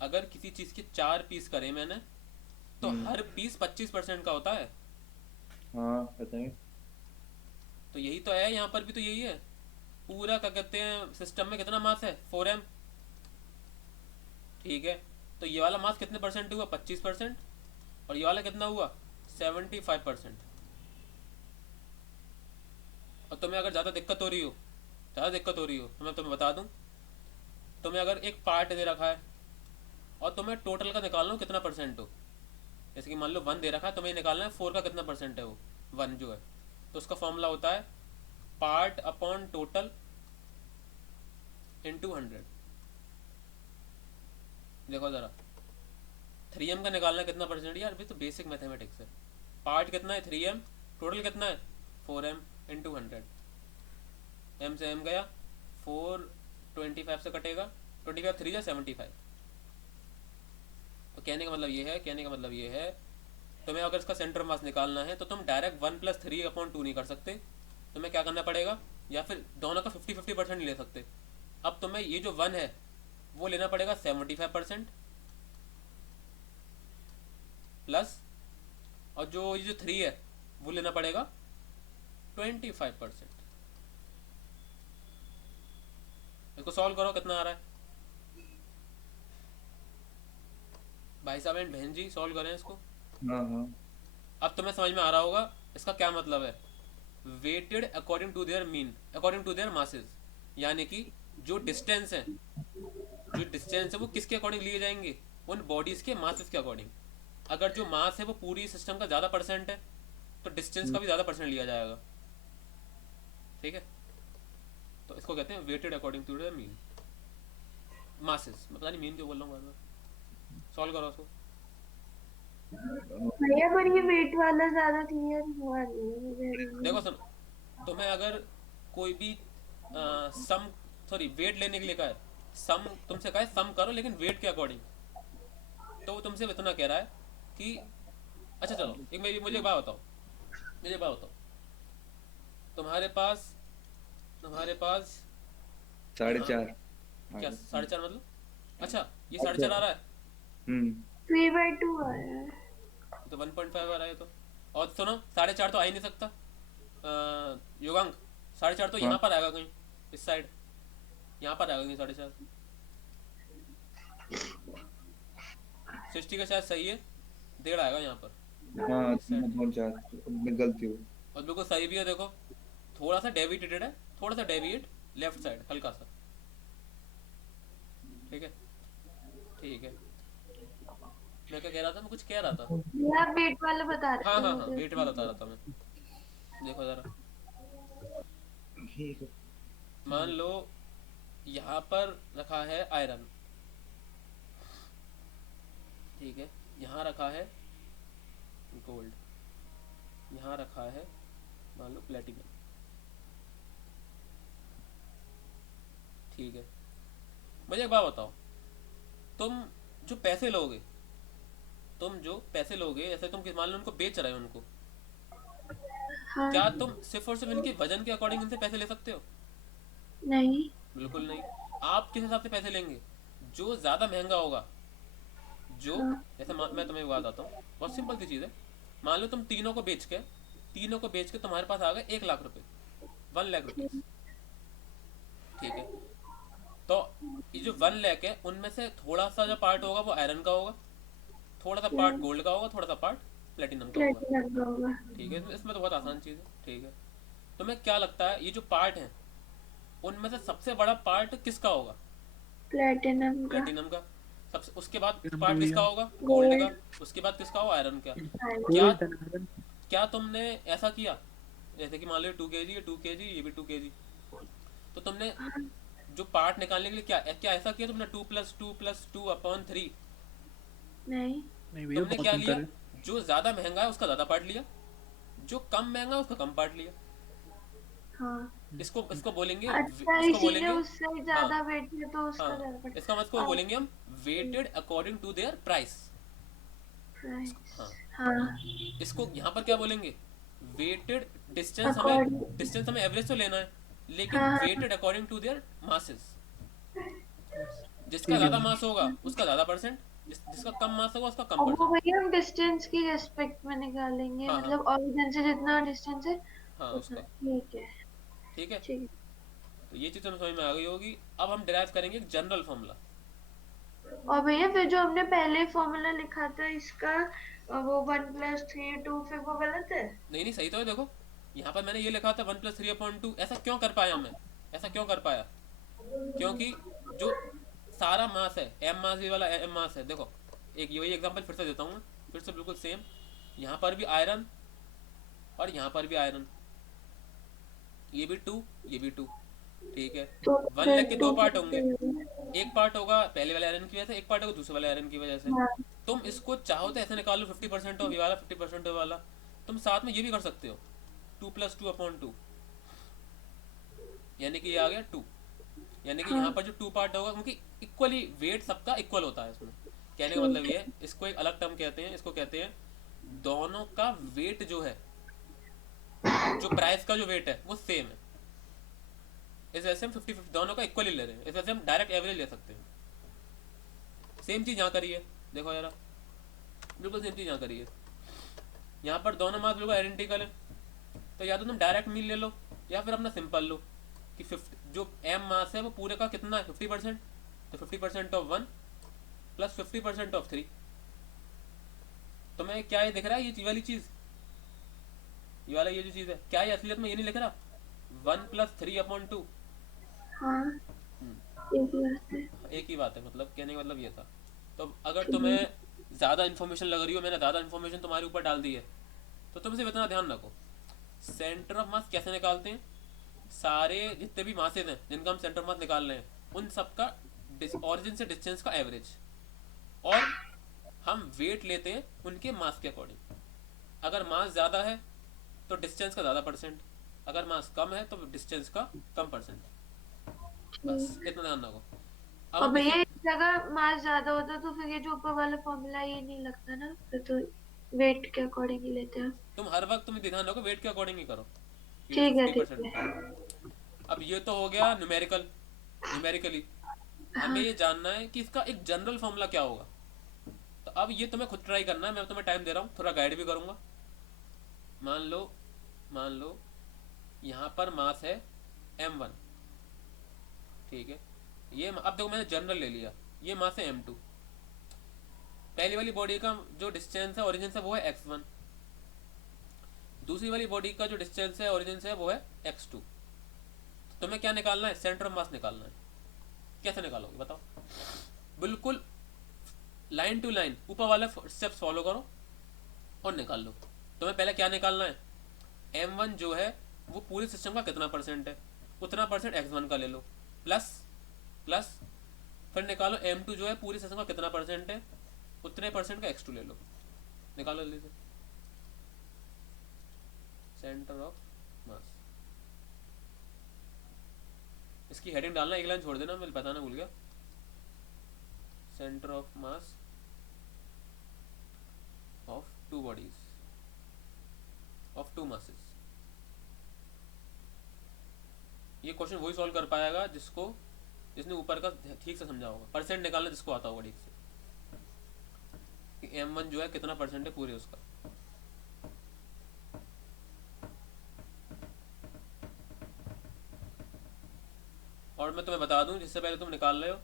अगर किसी चीज के 4 पीस करे मैंने तो हर पीस 25% का होता है। हाँ पता है। तो यही तो है, यहाँ पर भी तो यही है पूरा। क्या कहते हैं, सिस्टम में कितना मास है, 4m। ठीक है, तो ये वाला मास कितने परसेंट हुआ, 25%। और ये वाला कितना हुआ, 75%। और तुम्हें अगर ज़्यादा दिक्कत हो रही हो, तो मैं तुम्हें बता दूं, तुम्हें अगर एक पार्ट दे रखा है और तुम्हें टोटल का निकालना हो कितना परसेंट हो, जैसे कि मान लो 1 दे रखा है, तुम्हें निकालना है 4 का कितना परसेंट है वो 1 जो है, तो उसका फॉर्मूला होता है पार्ट अपॉन टोटल इंटू 100। देखो ज़रा, 3m का निकालना कितना परसेंट, यार अभी तो बेसिक मैथमेटिक्स है। पार्ट कितना है 3m, टोटल कितना है 4m इंटू 100। m से m गया, 4 25 से कटेगा, 25 3 जा 75। तो कहने का मतलब ये है तुम्हें अगर इसका सेंटर मास निकालना है तो तुम डायरेक्ट 1 + 3/2 नहीं कर सकते, तुम्हें क्या करना पड़ेगा, या फिर दोनों का 50-50% नहीं ले सकते। अब तुम्हें ये जो 1 है वो लेना पड़ेगा 75% प्लस, और जो ये जो 3 है वो लेना पड़ेगा 25%। इसको सॉल्व करो, कितना आ रहा है भाई साहब एंड बहन जी, सॉल्व करें इसको। हाँ हाँ। अब तुम्हें समझ में आ रहा होगा इसका क्या मतलब है। Weighted according to their mean, according to their masses, यानी कि जो डिस्टेंस है वो किसके अकॉर्डिंग लिए जाएंगे, उन बॉडीज के मासेस के अकॉर्डिंग। अगर जो मास है वो पूरी सिस्टम का ज़्यादा परसेंट है तो डिस्टेंस का भी ज़्यादा परसेंट लिया जाएगा। ठीक है, तो इसको कहते हैं weighted according to their mean masses. मैं पता नहीं मीन क्यों बोल रहा हूँ बार बार। सॉल्व करो उसको। भैया पर ये वेट वाला ज्यादा क्लियर हुआ नहीं। देखो सुनो, तुम्हें अगर कोई भी वेट लेने के लिए कहा है, तुमसे कहा है सम करो लेकिन वेट के अकॉर्डिंग, तो वो तुमसे इतना कह रहा है कि अच्छा चलो मुझे एक बात बताओ, तुम्हारे पास 4.5। क्या 4.5 मतलब, अच्छा ये 4.5 आ रहा है, 3/2 आया है। तो 1.5 आ रहा है तो। और सुनो 4.5 तो आ ही नहीं सकता, योगांक 4.5 तो यहाँ पर आएगा कहीं, इस साइड यहाँ पर आएगा कहीं 4.5। 60 का शायद सही है, 1.5 आएगा यहाँ पर। हाँ 3.4 गलती हुई। और बिल्कुल सही भी है, देखो थोड़ा सा डेविएटेड है, थोड़ा सा डेविएट लेफ्ट साइड हल्का सा। ठीक है मैं क्या कह रहा था, मैं कुछ कह रहा था। आप वेट वाला बता रहे हाँ थे हाँ मुझे। वेट वाला बता रहा था मैं। देखो जरा, ठीक है। मान लो यहाँ पर रखा है आयरन, ठीक है, यहाँ रखा है गोल्ड, यहाँ रखा है मान लो प्लेटिनम। ठीक है, मुझे एक बात बताओ, तुम जो पैसे लोगे जैसे तुम मान लो उनको बेच रहे हो उनको, हाँ। क्या तुम सिर्फ और सिर्फ इनके वजन के अकॉर्डिंग इनसे पैसे ले सकते हो? नहीं। बिल्कुल नहीं। आप किस हिसाब से पैसे लेंगे, जो ज्यादा महंगा होगा, जो जैसे मैं तुम्हें एक बात बताता हूँ, बहुत सिंपल सी चीज़ है। मान लो तुम तीनों को बेच के तुम्हारे पास आ गए 1 लाख रुपए, 1 लाख रुपीज। ठीक है, तो ये जो 1 लाख है उनमें से थोड़ा सा जो पार्ट होगा वो आयरन का होगा, थोड़ा सा पार्ट गोल्ड का होगा, थोड़ा सा पार्ट प्लेटिनम का होगा। प्लेटिनम का होगा। ठीक है, इसमें तो बहुत आसान चीज़ है। ठीक है, तुम्हें क्या लगता है ये जो पार्ट है उनमें से सबसे बड़ा पार्ट किसका होगा? प्लेटिनम का। प्लेटिनम का। सबसे उसके बाद प्लेटिनम पार्ट का किसका भैया। होगा? गोल्ड का। उसके बाद किसका होगा? आयरन का। क्या गोल्ड एंड आयरन। क्या तुमने ऐसा किया, जैसे कि मान लो 2 kg है, 2 kg ये भी 2 kg, तो तुमने जो पार्ट निकालने के लिए क्या ऐसा किया तुमने 2 + 2 + 2/3? नहीं। नहीं भैया तुमने बहुत क्या अंतर लिया, है। जो ज्यादा महंगा है उसका ज्यादा पार्ट लिया, जो कम महंगा है उसका कम पार्ट लिया। हाँ। इसको बोलेंगे अच्छा इसको इसीलिए बोलेंगे उससे ज्यादा हाँ वेट है तो उसका हाँ, ज्यादा पड़ता इसका मतलब बोलेंगे हम weighted according to their price. है। हाँ, हाँ। इसको यहाँ पर क्या बोलेंगे? वेटेड डिस्टेंस According- हमें एवरेज तो लेना है, लेकिन हाँ। Weighted according to their masses. जिसका ठीक है ज्यादा भैया। मास होगा उसका ज्यादा परसेंट, जिसका कम मास होगा उसका कम और वो परसेंट। भैया हम डिस्टेंस की रेस्पेक्ट में निकालेंगे, हाँ हाँ मतलब ओरिजिन से जितना डिस्टेंस है हाँ उसका। ठीक है ठीक है, ठीक तो ये चीज़ तुम्हें समझ में आ गई होगी। अब हम डिराइव करेंगे एक जनरल फॉर्मूला। है। और भैया फिर जो हमने पहले फॉर्मूला लिखा था इसका, वो 1+3 2, फिर वो गलत है? नहीं नहीं, सही तो है। देखो यहाँ पर मैंने ये लिखा था 1+3/2। ऐसा क्यों कर पाया मैं, ऐसा क्यों कर पाया? क्योंकि जो सारा मास है, एम मास भी वाला एम मास है। देखो एक यही एग्जांपल फिर से देता हूँ मैं, फिर से बिल्कुल सेम। यहाँ पर भी आयरन और यहाँ पर भी आयरन, ये भी 2, ये भी 2। ठीक है, तो 1 लाख फिर के दो 2 पार्ट होंगे। कैसे होगा? एक पार्ट होगा पहले वाले आयरन की वजह से, एक पार्ट होगा दूसरे वाले आयरन की वजह से। हाँ तुम इसको चाहो तो ऐसे निकाल लो 50% ऑफ ये वाला, 50% ऑफ वाला। तुम साथ में ये भी कर सकते हो 2+2/2, यानी कि ये आ गया 2। यानी कि यहाँ हाँ पर जो 2 पार्ट होगा, क्योंकि इक्वली वेट सबका इक्वल होता है इसमें। कहने का मतलब ठीक ये है, इसको एक अलग टर्म कहते हैं, इसको कहते हैं दोनों का वेट जो है, जो प्राइस का जो वेट है वो सेम है। इस वजह से हम 50-50 दोनों का इक्वली ले रहे हैं। इस वजह से हम डायरेक्ट एवरेज ले सकते हैं। सेम चीज़ यहाँ करिए, देखो यार, बिल्कुल सेम चीज़ यहाँ करिए। यहाँ पर दोनों मास बिल्कुल आइडेंटिकल है, तो या तो तुम डायरेक्ट मील ले लो या फिर अपना सिंपल लो कि 50 जो एम मास है वो पूरे का कितना है 50%, तो 50% ऑफ 1 प्लस 50% ऑफ 3। तो मैं क्या ये दिख रहा है, ये वाली चीज़, ये वाला ये जो चीज़ है, क्या ये असलियत में ये नहीं लिख रहा 1+3/2? हाँ एक बात है। एक ही बात है, मतलब कहने का मतलब ये था। तो अगर तुम्हें ज़्यादा इन्फॉर्मेशन लग रही हो, मैंने ज़्यादा इन्फॉर्मेशन तुम्हारे ऊपर डाल दी है, तो तुम सिर्फ इतना ध्यान रखो, सेंटर ऑफ मास कैसे निकालते हैं। सारे जितने भी मासेज हैं जिनका हम सेंटर ऑफ मास निकाल रहे हैं, उन सब का ऑरिजिन से डिस्टेंस का एवरेज, और हम वेट लेते हैं उनके मास के अकॉर्डिंग। अगर मास ज़्यादा है तो डिस्टेंस का ज़्यादा परसेंट, अगर मास कम है तो डिस्टेंस का कम परसेंट। बस इतना ध्यान रखो। अब और हम भैया इसी, एक जगह मास ज्यादा होता तो फिर ये जो ऊपर वाला फॉर्मूला ये नहीं लगता ना, फिर तो वेट के अकॉर्डिंग ही लेते हैं। तुम हर वक्त तुम ध्यान रखो वेट के अकॉर्डिंग ही करो कि ठीक है 50%। है। अब ये तो हो गया न्यूमेरिकल, न्यूमेरिकली हमें हाँ ये जानना है कि इसका एक जनरल फॉर्मूला क्या होगा। तो अब ये तुम्हें खुद ट्राई करना है, मैं तुम्हें टाइम दे रहा हूँ, थोड़ा गाइड भी करूँगा। मान लो यहाँ पर मास है m1। ठीक है, ये अब देखो मैंने जनरल ले लिया, ये मास है m2। पहली वाली बॉडी का जो डिस्टेंस है ओरिजिन से वो है x1, दूसरी वाली बॉडी का जो डिस्टेंस है ओरिजिन से वो है x2। तो तुम्हें क्या निकालना है, सेंटर ऑफ मास निकालना है। कैसे निकालोगे बताओ? बिल्कुल लाइन टू लाइन ऊपर वाले स्टेप्स फॉलो करो और निकाल लो। तुम्हें पहले क्या निकालना है, m1 जो है वो पूरे सिस्टम का कितना परसेंट है, उतना परसेंट x1 का ले लो, प्लस प्लस फिर निकालो m2 जो है पूरे सिस्टम का कितना परसेंट है, उतने परसेंट का x2 ले लो। निकालो जल्दी से, सेंटर ऑफ मास। इसकी हेडिंग डालना, एक लाइन छोड़ देना, मैं बताना भूल गया। Centre of mass of two bodies, of two masses. ये क्वेश्चन वही सॉल्व कर पाएगा जिसने ऊपर का ठीक से समझा होगा, परसेंट निकालना जिसको आता होगा ठीक से, कि m1 जो है कितना परसेंट है पूरे उसका। और मैं तुम्हें बता दूं, जिससे पहले तुम निकाल रहे हो,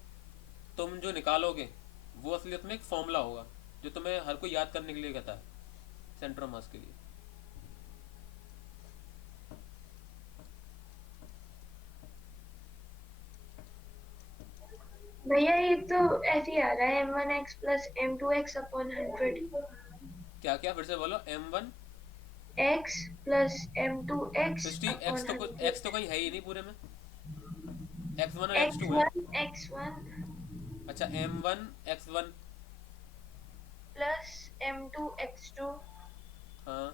तुम जो निकालोगे वो असलियत में एक फॉर्मूला होगा जो तुम्हें हर कोई याद करने के लिए कहता है सेंटर ऑफ मास के लिए। भैया ये तो ऐसे ही आ रहा है, m1x प्लस m2x/100। क्या क्या फिर से बोलो, m1 x प्लस m2x सृष्टि, अपॉन x तो कहीं है ही नहीं पूरे में, x1 और x2 है। x1 अच्छा m1 x1 प्लस m2x2 हाँ,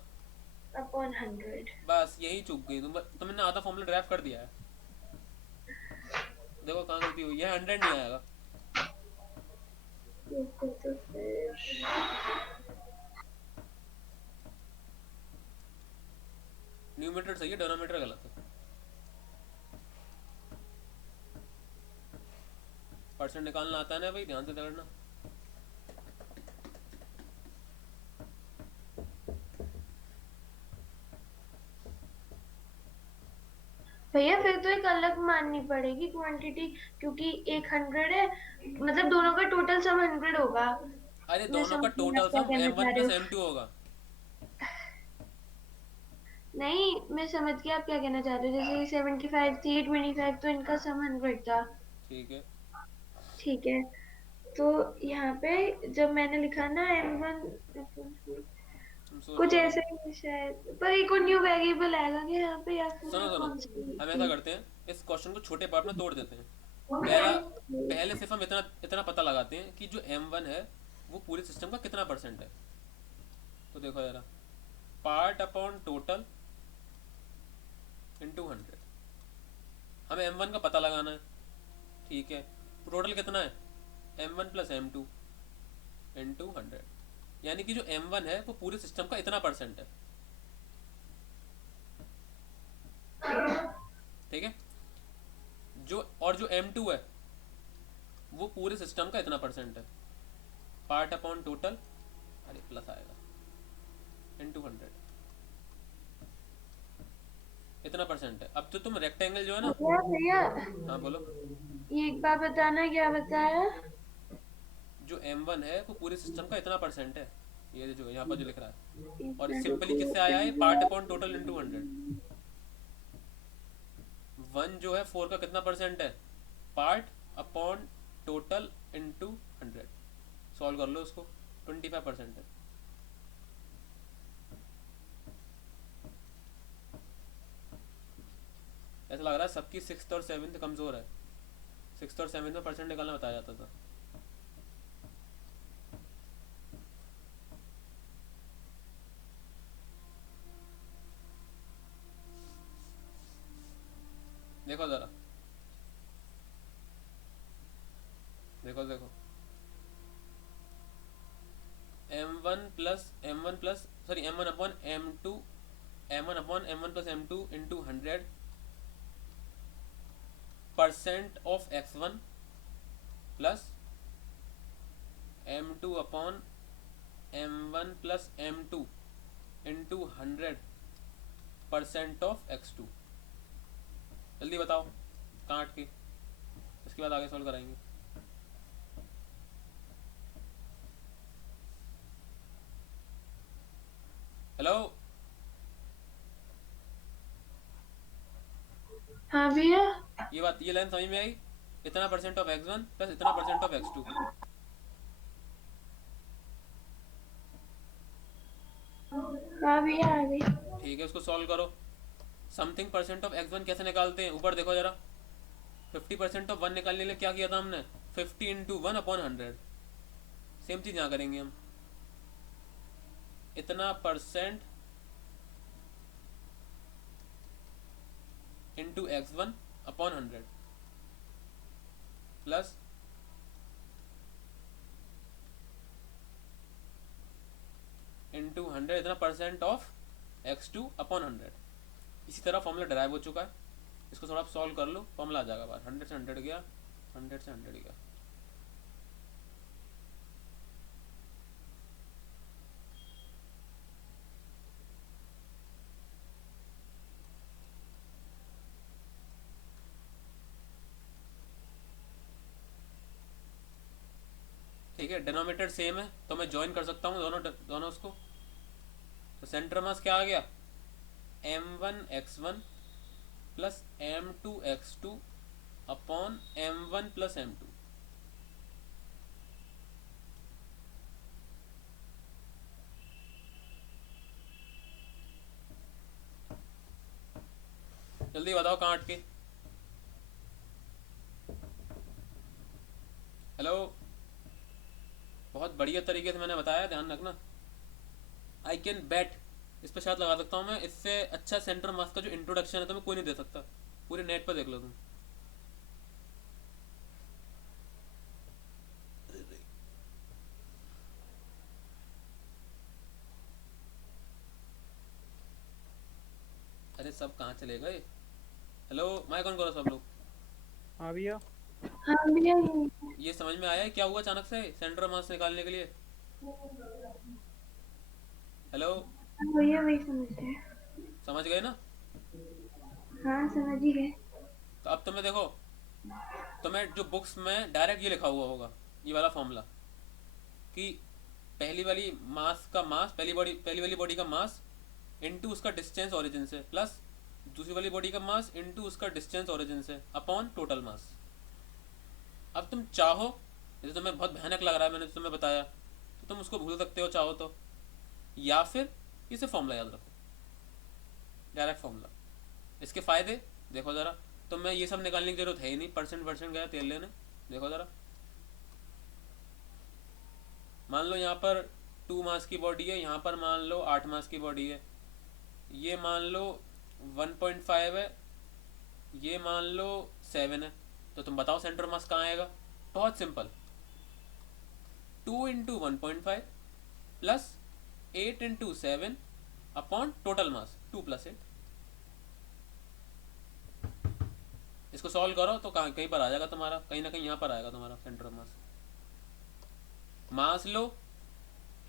अपॉन 100। बस यही चूक गई तुमने आधा फॉर्मूला ड्राइव कर दिया है। देखो कहाँ गलती हुई है, 100 नहीं आएगा। तो फिर न्यूमरेटर सही है, डिनोमिनेटर गलत है। परसेंट निकालना आता है ना भाई, ध्यान से करना। भैया फिर तो एक अलग माननी पड़ेगी क्वांटिटी, क्योंकि 100 है, मतलब दोनों का टोटल सम 100 होगा। अरे मैं दोनों का समझ गई आप टोटल क्या सम कहना एम वन चाह रहे प्लस हो। एम टू होगा। नहीं, मैं समझ गई आप क्या कहना चाह रहे हो। जैसे 75 थी, 25, तो इनका सम 100 था। ठीक है। ठीक है। तो यहाँ पे जब मैंने लिखा ना M1, तुम सोच कुछ लो अभी। ऐसा ही है शायद, पर एक और न्यू वेरिएबल आएगा क्या यहाँ पे, या सुनो फिर सुनो, कौन सी हम ऐसा थी? करते हैं, इस क्वेश्चन को छोटे पार्ट में तोड़ देते हैं। पहला, पहले सिर्फ हम इतना इतना पता लगाते हैं कि जो M1 है वो पूरे सिस्टम का कितना परसेंट है। तो देखो जरा, पार्ट अपॉन टोटल इंटू 100। हमें M1 का पता लगाना है। ठीक है, टोटल कितना है, M1 प्लस M2 इंटू 100, यानी कि जो M1 है वो पूरे सिस्टम का इतना परसेंट है। ठीक है, जो और जो M2 है वो पूरे सिस्टम का इतना परसेंट है। पार्ट अपॉन टोटल, अरे प्लस आएगा, इंटू 100, इतना परसेंट है। अब तो तुम रेक्टेंगल जो है ना, भैया भैया, हाँ बोलो। ये एक बार बताना क्या बताया। जो M1 है वो पूरे सिस्टम का इतना परसेंट है, ये जो यहाँ पर जो लिख रहा है। एक और मिनट सिंपली किससे आया है, रुको। Part upon total into 100। 1 जो है 4 का कितना परसेंट है, part upon total into 100। Solve कर लो उसको, 25% है। ऐसा लग रहा है सबकी 6th और 7th कमजोर है। 6th और 7th में परसेंट निकालना बताया जाता था। देखो जरा, देखो देखो, M1 plus sorry M1 upon M2, M1 upon M1 plus M2 into 100% of X1 plus M2 upon M1 plus M2 into 100% of X2। जल्दी बताओ, काट के, इसके बाद आगे सॉल्व कराएंगे। हेलो, हाँ भैया। ये बात, ये लाइन समझ में आई, इतना परसेंट ऑफ X1 प्लस इतना परसेंट ऑफ X2। हाँ भैया आ गई। ठीक है, उसको सॉल्व करो। समथिंग परसेंट ऑफ X1 कैसे निकालते हैं, ऊपर देखो जरा। 50% ऑफ 1 निकालने के लिए क्या किया था हमने, 50 इंटू 1 अपॉन 100। सेम चीज यहाँ करेंगे हम, इतना percent into X1 upon 100 plus into 100 इतना परसेंट ऑफ X2 अपॉन 100। इसी तरह फॉर्मूला डराइव हो चुका है, इसको थोड़ा सॉल्व कर लो, फॉर्मूला आ जाएगा बाहर। 100 से 100 गया, 100 से 100 गया। ठीक है, डिनोमिनेटर सेम है तो मैं ज्वाइन कर सकता हूँ दोनों दोनों उसको। तो सेंटर मास क्या आ गया, M1 X1 plus M2 X2 upon M1 plus M2। जल्दी बताओ काट के। हेलो, बहुत बढ़िया तरीके से मैंने बताया, ध्यान रखना। आई कैन बैट, इस पर शायद लगा सकता हूँ मैं, इससे अच्छा सेंटर मास का जो इंट्रोडक्शन है तुम्हें कोई नहीं दे सकता। पूरे नेट पर देख लो तुम। अरे सब कहाँ चले गए। हेलो, माइक ऑन करो सब लोग। हाँ भैया। हाँ भैया। ये समझ में आया है क्या हुआ अचानक से सेंटर मास निकालने के लिए। हेलो, भैया वही समझ रहे हैं। समझ गए ना। हाँ समझ ही गए। तो अब तुम्हें देखो, तुम्हें जो बुक्स में डायरेक्ट ये लिखा हुआ होगा, ये वाला फॉर्मूला, कि पहली वाली मास का मास, पहली वाली बॉडी का मास इनटू उसका डिस्टेंस ओरिजिन से, प्लस दूसरी वाली बॉडी का मास इनटू उसका डिस्टेंस ओरिजिन से, अपॉन टोटल मास। अब तुम चाहो, जैसे तुम्हें बहुत भयानक लग रहा है मैंने जो तुम्हें बताया, तो तुम उसको भूल सकते हो चाहो तो, या फिर इसे फॉर्मूला याद रखो, डायरेक्ट फॉर्मूला। इसके फायदे देखो जरा, तो मैं ये सब निकालने की जरूरत है ही नहीं, परसेंट गया तेल लेने। देखो जरा, मान लो यहाँ पर 2 मास की बॉडी है, यहाँ पर मान लो 8 मास की बॉडी है, ये मान लो 1.5 है, ये मान लो 7 है, तो तुम बताओ सेंटर मास कहाँ आएगा। बहुत simple, 2 into 1.5 plus 8 into 7 upon total mass 2 + 8। इसको सॉल्व करो तो कहीं पर आ जाएगा तुम्हारा, कहीं ना कहीं यहाँ पर आएगा तुम्हारा centre of mass.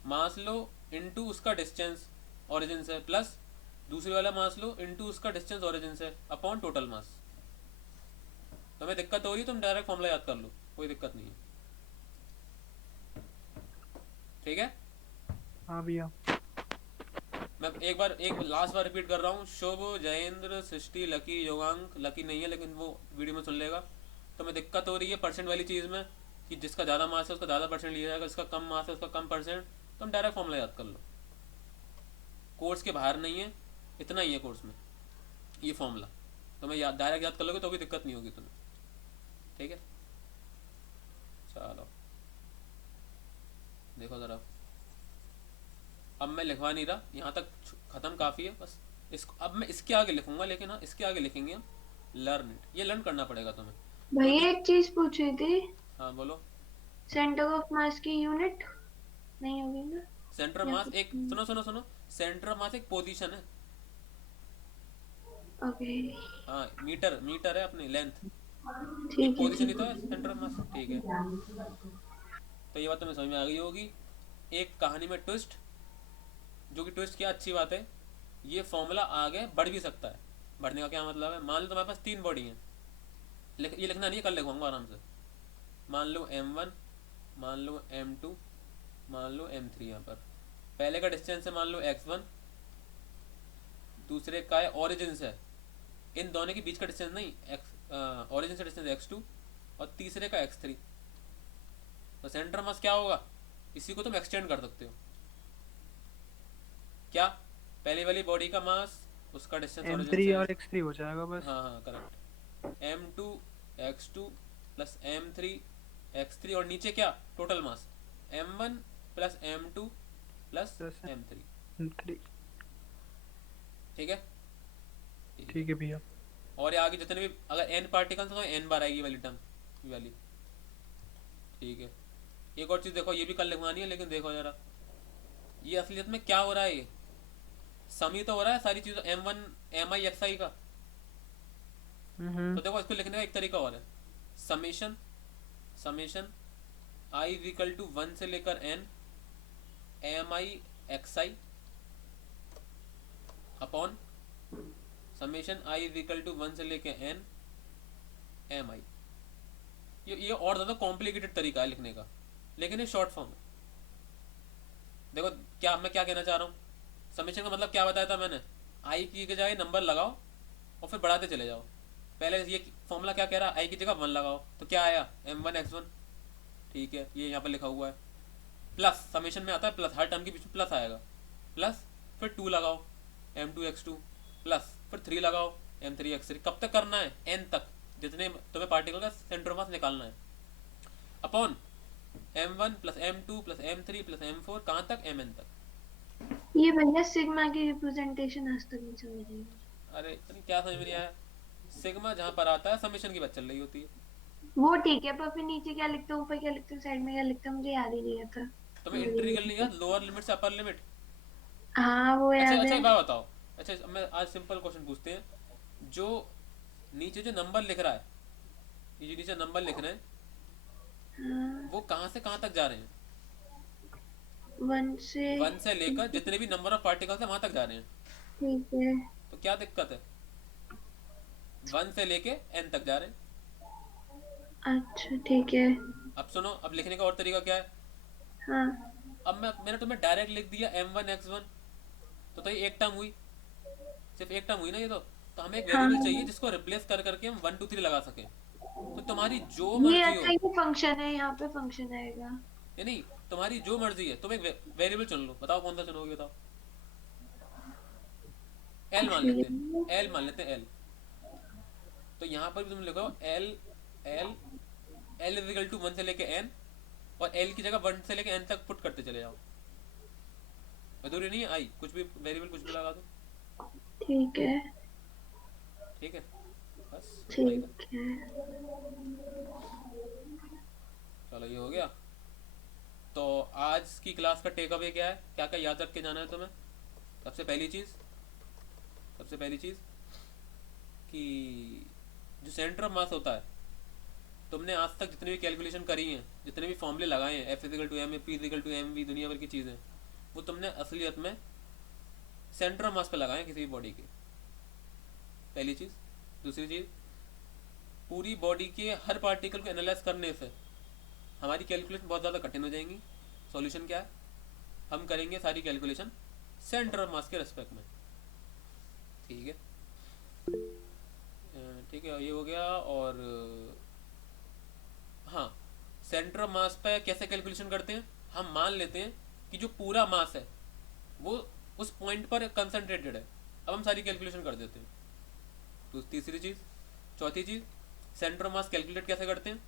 Mass low into उसका डिस्टेंस ओरिजिन से, प्लस दूसरी वाला मास लो इनटू उसका डिस्टेंस ओरिजिन से, अपॉन टोटल मास। तुम्हें दिक्कत हो रही है तुम डायरेक्ट फॉर्मूला याद कर लो, कोई दिक्कत नहीं है। ठीक है, हाँ भैया। मैं एक लास्ट बार रिपीट कर रहा हूँ, शुभ, जयेंद्र, सृष्टि, लकी, योगांक, लकी नहीं है लेकिन वो वीडियो में सुन लेगा। तुम्हें दिक्कत हो रही है परसेंट वाली चीज़ में, कि जिसका ज़्यादा मार्क्स है उसका ज़्यादा परसेंट लिया जाएगा, जिसका कम मार्क्स है उसका कम परसेंट, तुम डायरेक्ट फॉर्मूला याद कर लो। कोर्स के बाहर नहीं है, इतना ही है कोर्स में ये फॉर्मूला, तुम्हें डायरेक्ट याद कर लोगे तो भी दिक्कत नहीं होगी तुम्हें। ठीक है, चलो देखो ज़रा, अब मैं लिखवा नहीं रहा, यहाँ तक ख़त्म काफ़ी है बस। इसको अब मैं इसके आगे लिखूंगा, लेकिन हाँ इसके आगे लिखेंगे हम लर्न इट, ये लर्न करना पड़ेगा तुम्हें। भैया एक चीज पूछ रही थी, हाँ बोलो। सेंटर ऑफ मास की यूनिट नहीं होगी ना? सेंटर या मास कुछ एक, सुनो, सेंटर मास एक पोजीशन है। ओके हाँ मीटर है अपनी लेंथ, एक ठीक है पोजीशन ही ठीक तो है सेंटर मास। ठीक है, तो ये बात तुम्हें समझ में आ गई होगी। एक कहानी में ट्विस्ट, जो कि ट्विस्ट क्या अच्छी बात है, ये फॉर्मूला आगे बढ़ भी सकता है। बढ़ने का क्या मतलब है, मान लो तुम्हारे पास 3 बॉडी हैं, ये लिखना नहीं है, कल लिखवाऊंगा आराम से। मान लो M1, मान लो M2, मान लो M3। यहाँ पर पहले का डिस्टेंस है मान लो x1, दूसरे का है ओरिजिन से, इन दोनों के बीच का डिस्टेंस नहीं, ओरिजिन से डिस्टेंस x2, और तीसरे का x3। तो सेंटर मास क्या होगा, इसी को तुम एक्सटेंड कर सकते हो। क्या, पहली वाली बॉडी का मास उसका डिस्टेंस ओरिजिन M3 से, और X3 हो जाएगा बस। हाँ correct, M2 x2 plus M3 x3, और नीचे क्या, total mass M1 plus M2 plus plus M3। M3। ठीक है, ठीक है भैया। और ये आगे जितने भी अगर n पार्टिकल्स तो n बार आएगी वाली टर्म, ये वाली। ठीक है, एक और चीज़ देखो, ये भी कल लिखवानी है, लेकिन देखो जरा, ये असलियत में क्या हो रहा है, ये समी तो हो रहा है सारी चीज़ों M1 Mi xi का। तो देखो इसको लिखने का एक तरीका और है, summation i is equal to 1 से लेकर n Mi xi upon summation i is equal to 1 से लेकर n Mi। ये और ज़्यादा कॉम्प्लिकेटेड तरीका है लिखने का, लेकिन ये शॉर्ट फॉर्म है। देखो क्या मैं क्या कहना चाह रहा हूँ, समेशन का मतलब क्या बताया था मैंने, आई की जगह नंबर लगाओ और फिर बढ़ाते चले जाओ। पहले ये फॉर्मूला क्या कह रहा है, आई की जगह 1 लगाओ, तो क्या आया M1 x1। ठीक है, ये यहाँ पर लिखा हुआ है, प्लस समेशन में आता है प्लस, हर टर्म के बीच में प्लस आएगा, प्लस फिर 2 लगाओ M2 x2, प्लस फिर 3 लगाओ M3 x3। कब तक करना है, n तक, जितने तुम्हें पार्टिकल का सेंटर मास निकालना है, upon M1 plus M2 plus M3 plus M4, कहाँ तक, Mn तक। ये भैया सिग्मा की रिप्रेजेंटेशन आज तक नहीं समझ रही। अरे क्या समझ में नहीं आया, सिग्मा जहाँ पर आता है समेशन की बात चल रही होती है। वो ठीक है, पर फिर नीचे क्या लिखते हो, ऊपर क्या लिखते हो, साइड में क्या लिखते हो, मुझे याद ही नहीं रहता। तुम्हें इंटीग्रल नहीं याद, लोअर लिमिट से अपर लिमिट। हाँ वो अच्छा याद अच्छा है। एक बात बताओ, अच्छा मैं आज सिंपल क्वेश्चन पूछते हैं, जो नीचे जो नंबर लिख रहा है, ये जो नीचे नंबर लिख रहे हैं, हाँ, वो कहाँ से कहाँ तक जा रहे हैं, 1 से लेकर जितने भी नंबर ऑफ पार्टिकल्स है वहां तक जा रहे हैं। ठीक है। तो क्या दिक्कत है, 1 से लेके n तक जा रहे हैं। अच्छा ठीक है। अब सुनो, अब लिखने का और तरीका क्या है। हाँ अब मैंने तुम्हें डायरेक्ट लिख दिया m1x1, तो ये एक टर्म हुई, सिर्फ एक टर्म हुई ना ये तो हमें एक हाँ वेरिएबल चाहिए जिसको रिप्लेस कर करके हम 1 2 3 लगा सकें। तो तुम्हारी जो ये मर्जी हो, अच्छा, ये फंक्शन है, यहाँ पे फंक्शन आएगा। ये नहीं, तुम्हारी जो मर्जी है, तुम एक वेरिएबल चुन लो, बताओ कौन सा चुनोगे, बताओ। एल कुछ मान भी लेते हैं, नहीं। एल मान लेते हैं, एल। तो यहाँ पर भी तुम लिखो L, L, L is equal to 1 से लेके n, और एल की जगह 1 से लेके n तक पुट करते चले जाओ। जरूरी नहीं है आई, कुछ भी वेरिएबल कुछ भी लगा दो। ठीक है ठीक है, बस इतना ही था। ठीक है। चलो ये हो गया। तो आज की क्लास का टेक अवे क्या है, क्या क्या याद रख के जाना है तुम्हें। सबसे पहली चीज़ कि जो सेंटर ऑफ मास होता है, तुमने आज तक जितनी भी कैलकुलेशन करी हैं, जितने भी फॉर्मूले लगाए हैं, F equal to M A, P equal to M V, दुनिया भर की चीज़ें, वो तुमने असलियत में सेंटर ऑफ मास पे लगाए हैं किसी भी बॉडी के। पहली चीज़। दूसरी चीज़, पूरी बॉडी के हर पार्टिकल को एनालाइज करने से हमारी कैलकुलेशन बहुत ज़्यादा कठिन हो जाएंगी। सॉल्यूशन क्या है, हम करेंगे सारी कैलकुलेशन सेंटर ऑफ मास के रेस्पेक्ट में। ठीक है, ठीक है, ये हो गया। और हाँ, सेंटर ऑफ मास पे कैसे कैलकुलेशन करते हैं, हम मान लेते हैं कि जो पूरा मास है वो उस पॉइंट पर कंसंट्रेटेड है। अब हम सारी कैलकुलेशन कर देते हैं। तो तीसरी चीज़। चौथी चीज़, सेंटर ऑफ मास कैलकुलेट कैसे करते हैं,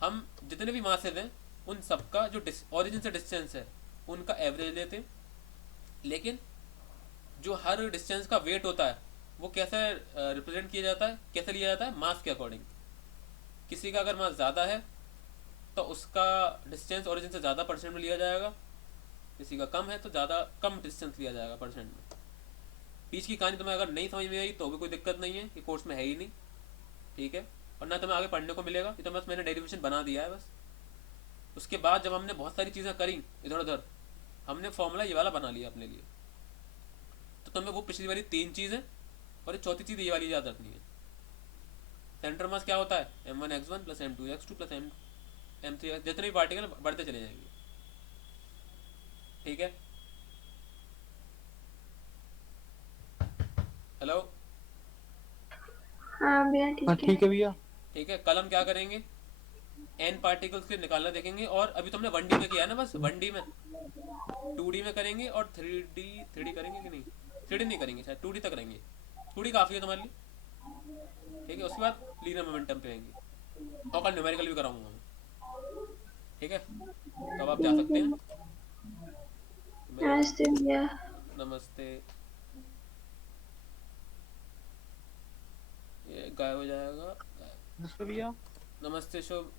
हम जितने भी मासेज हैं उन सबका जो ओरिजिन से डिस्टेंस है उनका एवरेज लेते हैं, लेकिन जो हर डिस्टेंस का वेट होता है वो कैसे रिप्रेजेंट किया जाता है, कैसे लिया जाता है, मास के अकॉर्डिंग। किसी का अगर मास ज़्यादा है तो उसका डिस्टेंस ओरिजिन से ज़्यादा परसेंट में लिया जाएगा, किसी का कम है तो ज़्यादा कम डिस्टेंस लिया जाएगा परसेंट में। बीच की कहानी तुम्हें अगर नहीं समझ में आई तो भी कोई दिक्कत नहीं है, ये कोर्स में है ही नहीं। ठीक है, और ना तुम्हें आगे पढ़ने को मिलेगा, ये तो बस मैंने डेरिवेशन बना दिया है बस। उसके बाद जब हमने बहुत सारी चीज़ें करी इधर उधर, हमने फॉर्मूला ये वाला बना लिया अपने लिए। तो तुम्हें वो पिछली वाली 3 चीज़ें और ये चौथी चीज़ ये वाली याद रखनी है। सेंटर मास क्या होता है, m1x1 plus m2x2 plus m3x, जितने भी पार्टिकल बढ़ते चले जाएंगे। ठीक है, हेलो। हाँ भैया हाँ ठीक है। ठीक है भैया। ठीक है, कल हम क्या करेंगे, n पार्टिकल्स के निकालना देखेंगे। और अभी तुमने 1D में किया है ना, बस 1D में, 2D में करेंगे और 3D करेंगे कि नहीं, 3D नहीं करेंगे शायद, 2D तक करेंगे। 2D काफ़ी है तुम्हारे लिए। ठीक है, उसके बाद लीनियर मोमेंटम पे आएंगे और कल न्यूमेरिकल भी कराऊंगा मैं। ठीक है, तो अब आप जा सकते हैं। नमस्ते भैया। नमस्ते। ये गायब हो जाएगा। नमस्ते भैया। नमस्ते शुभ।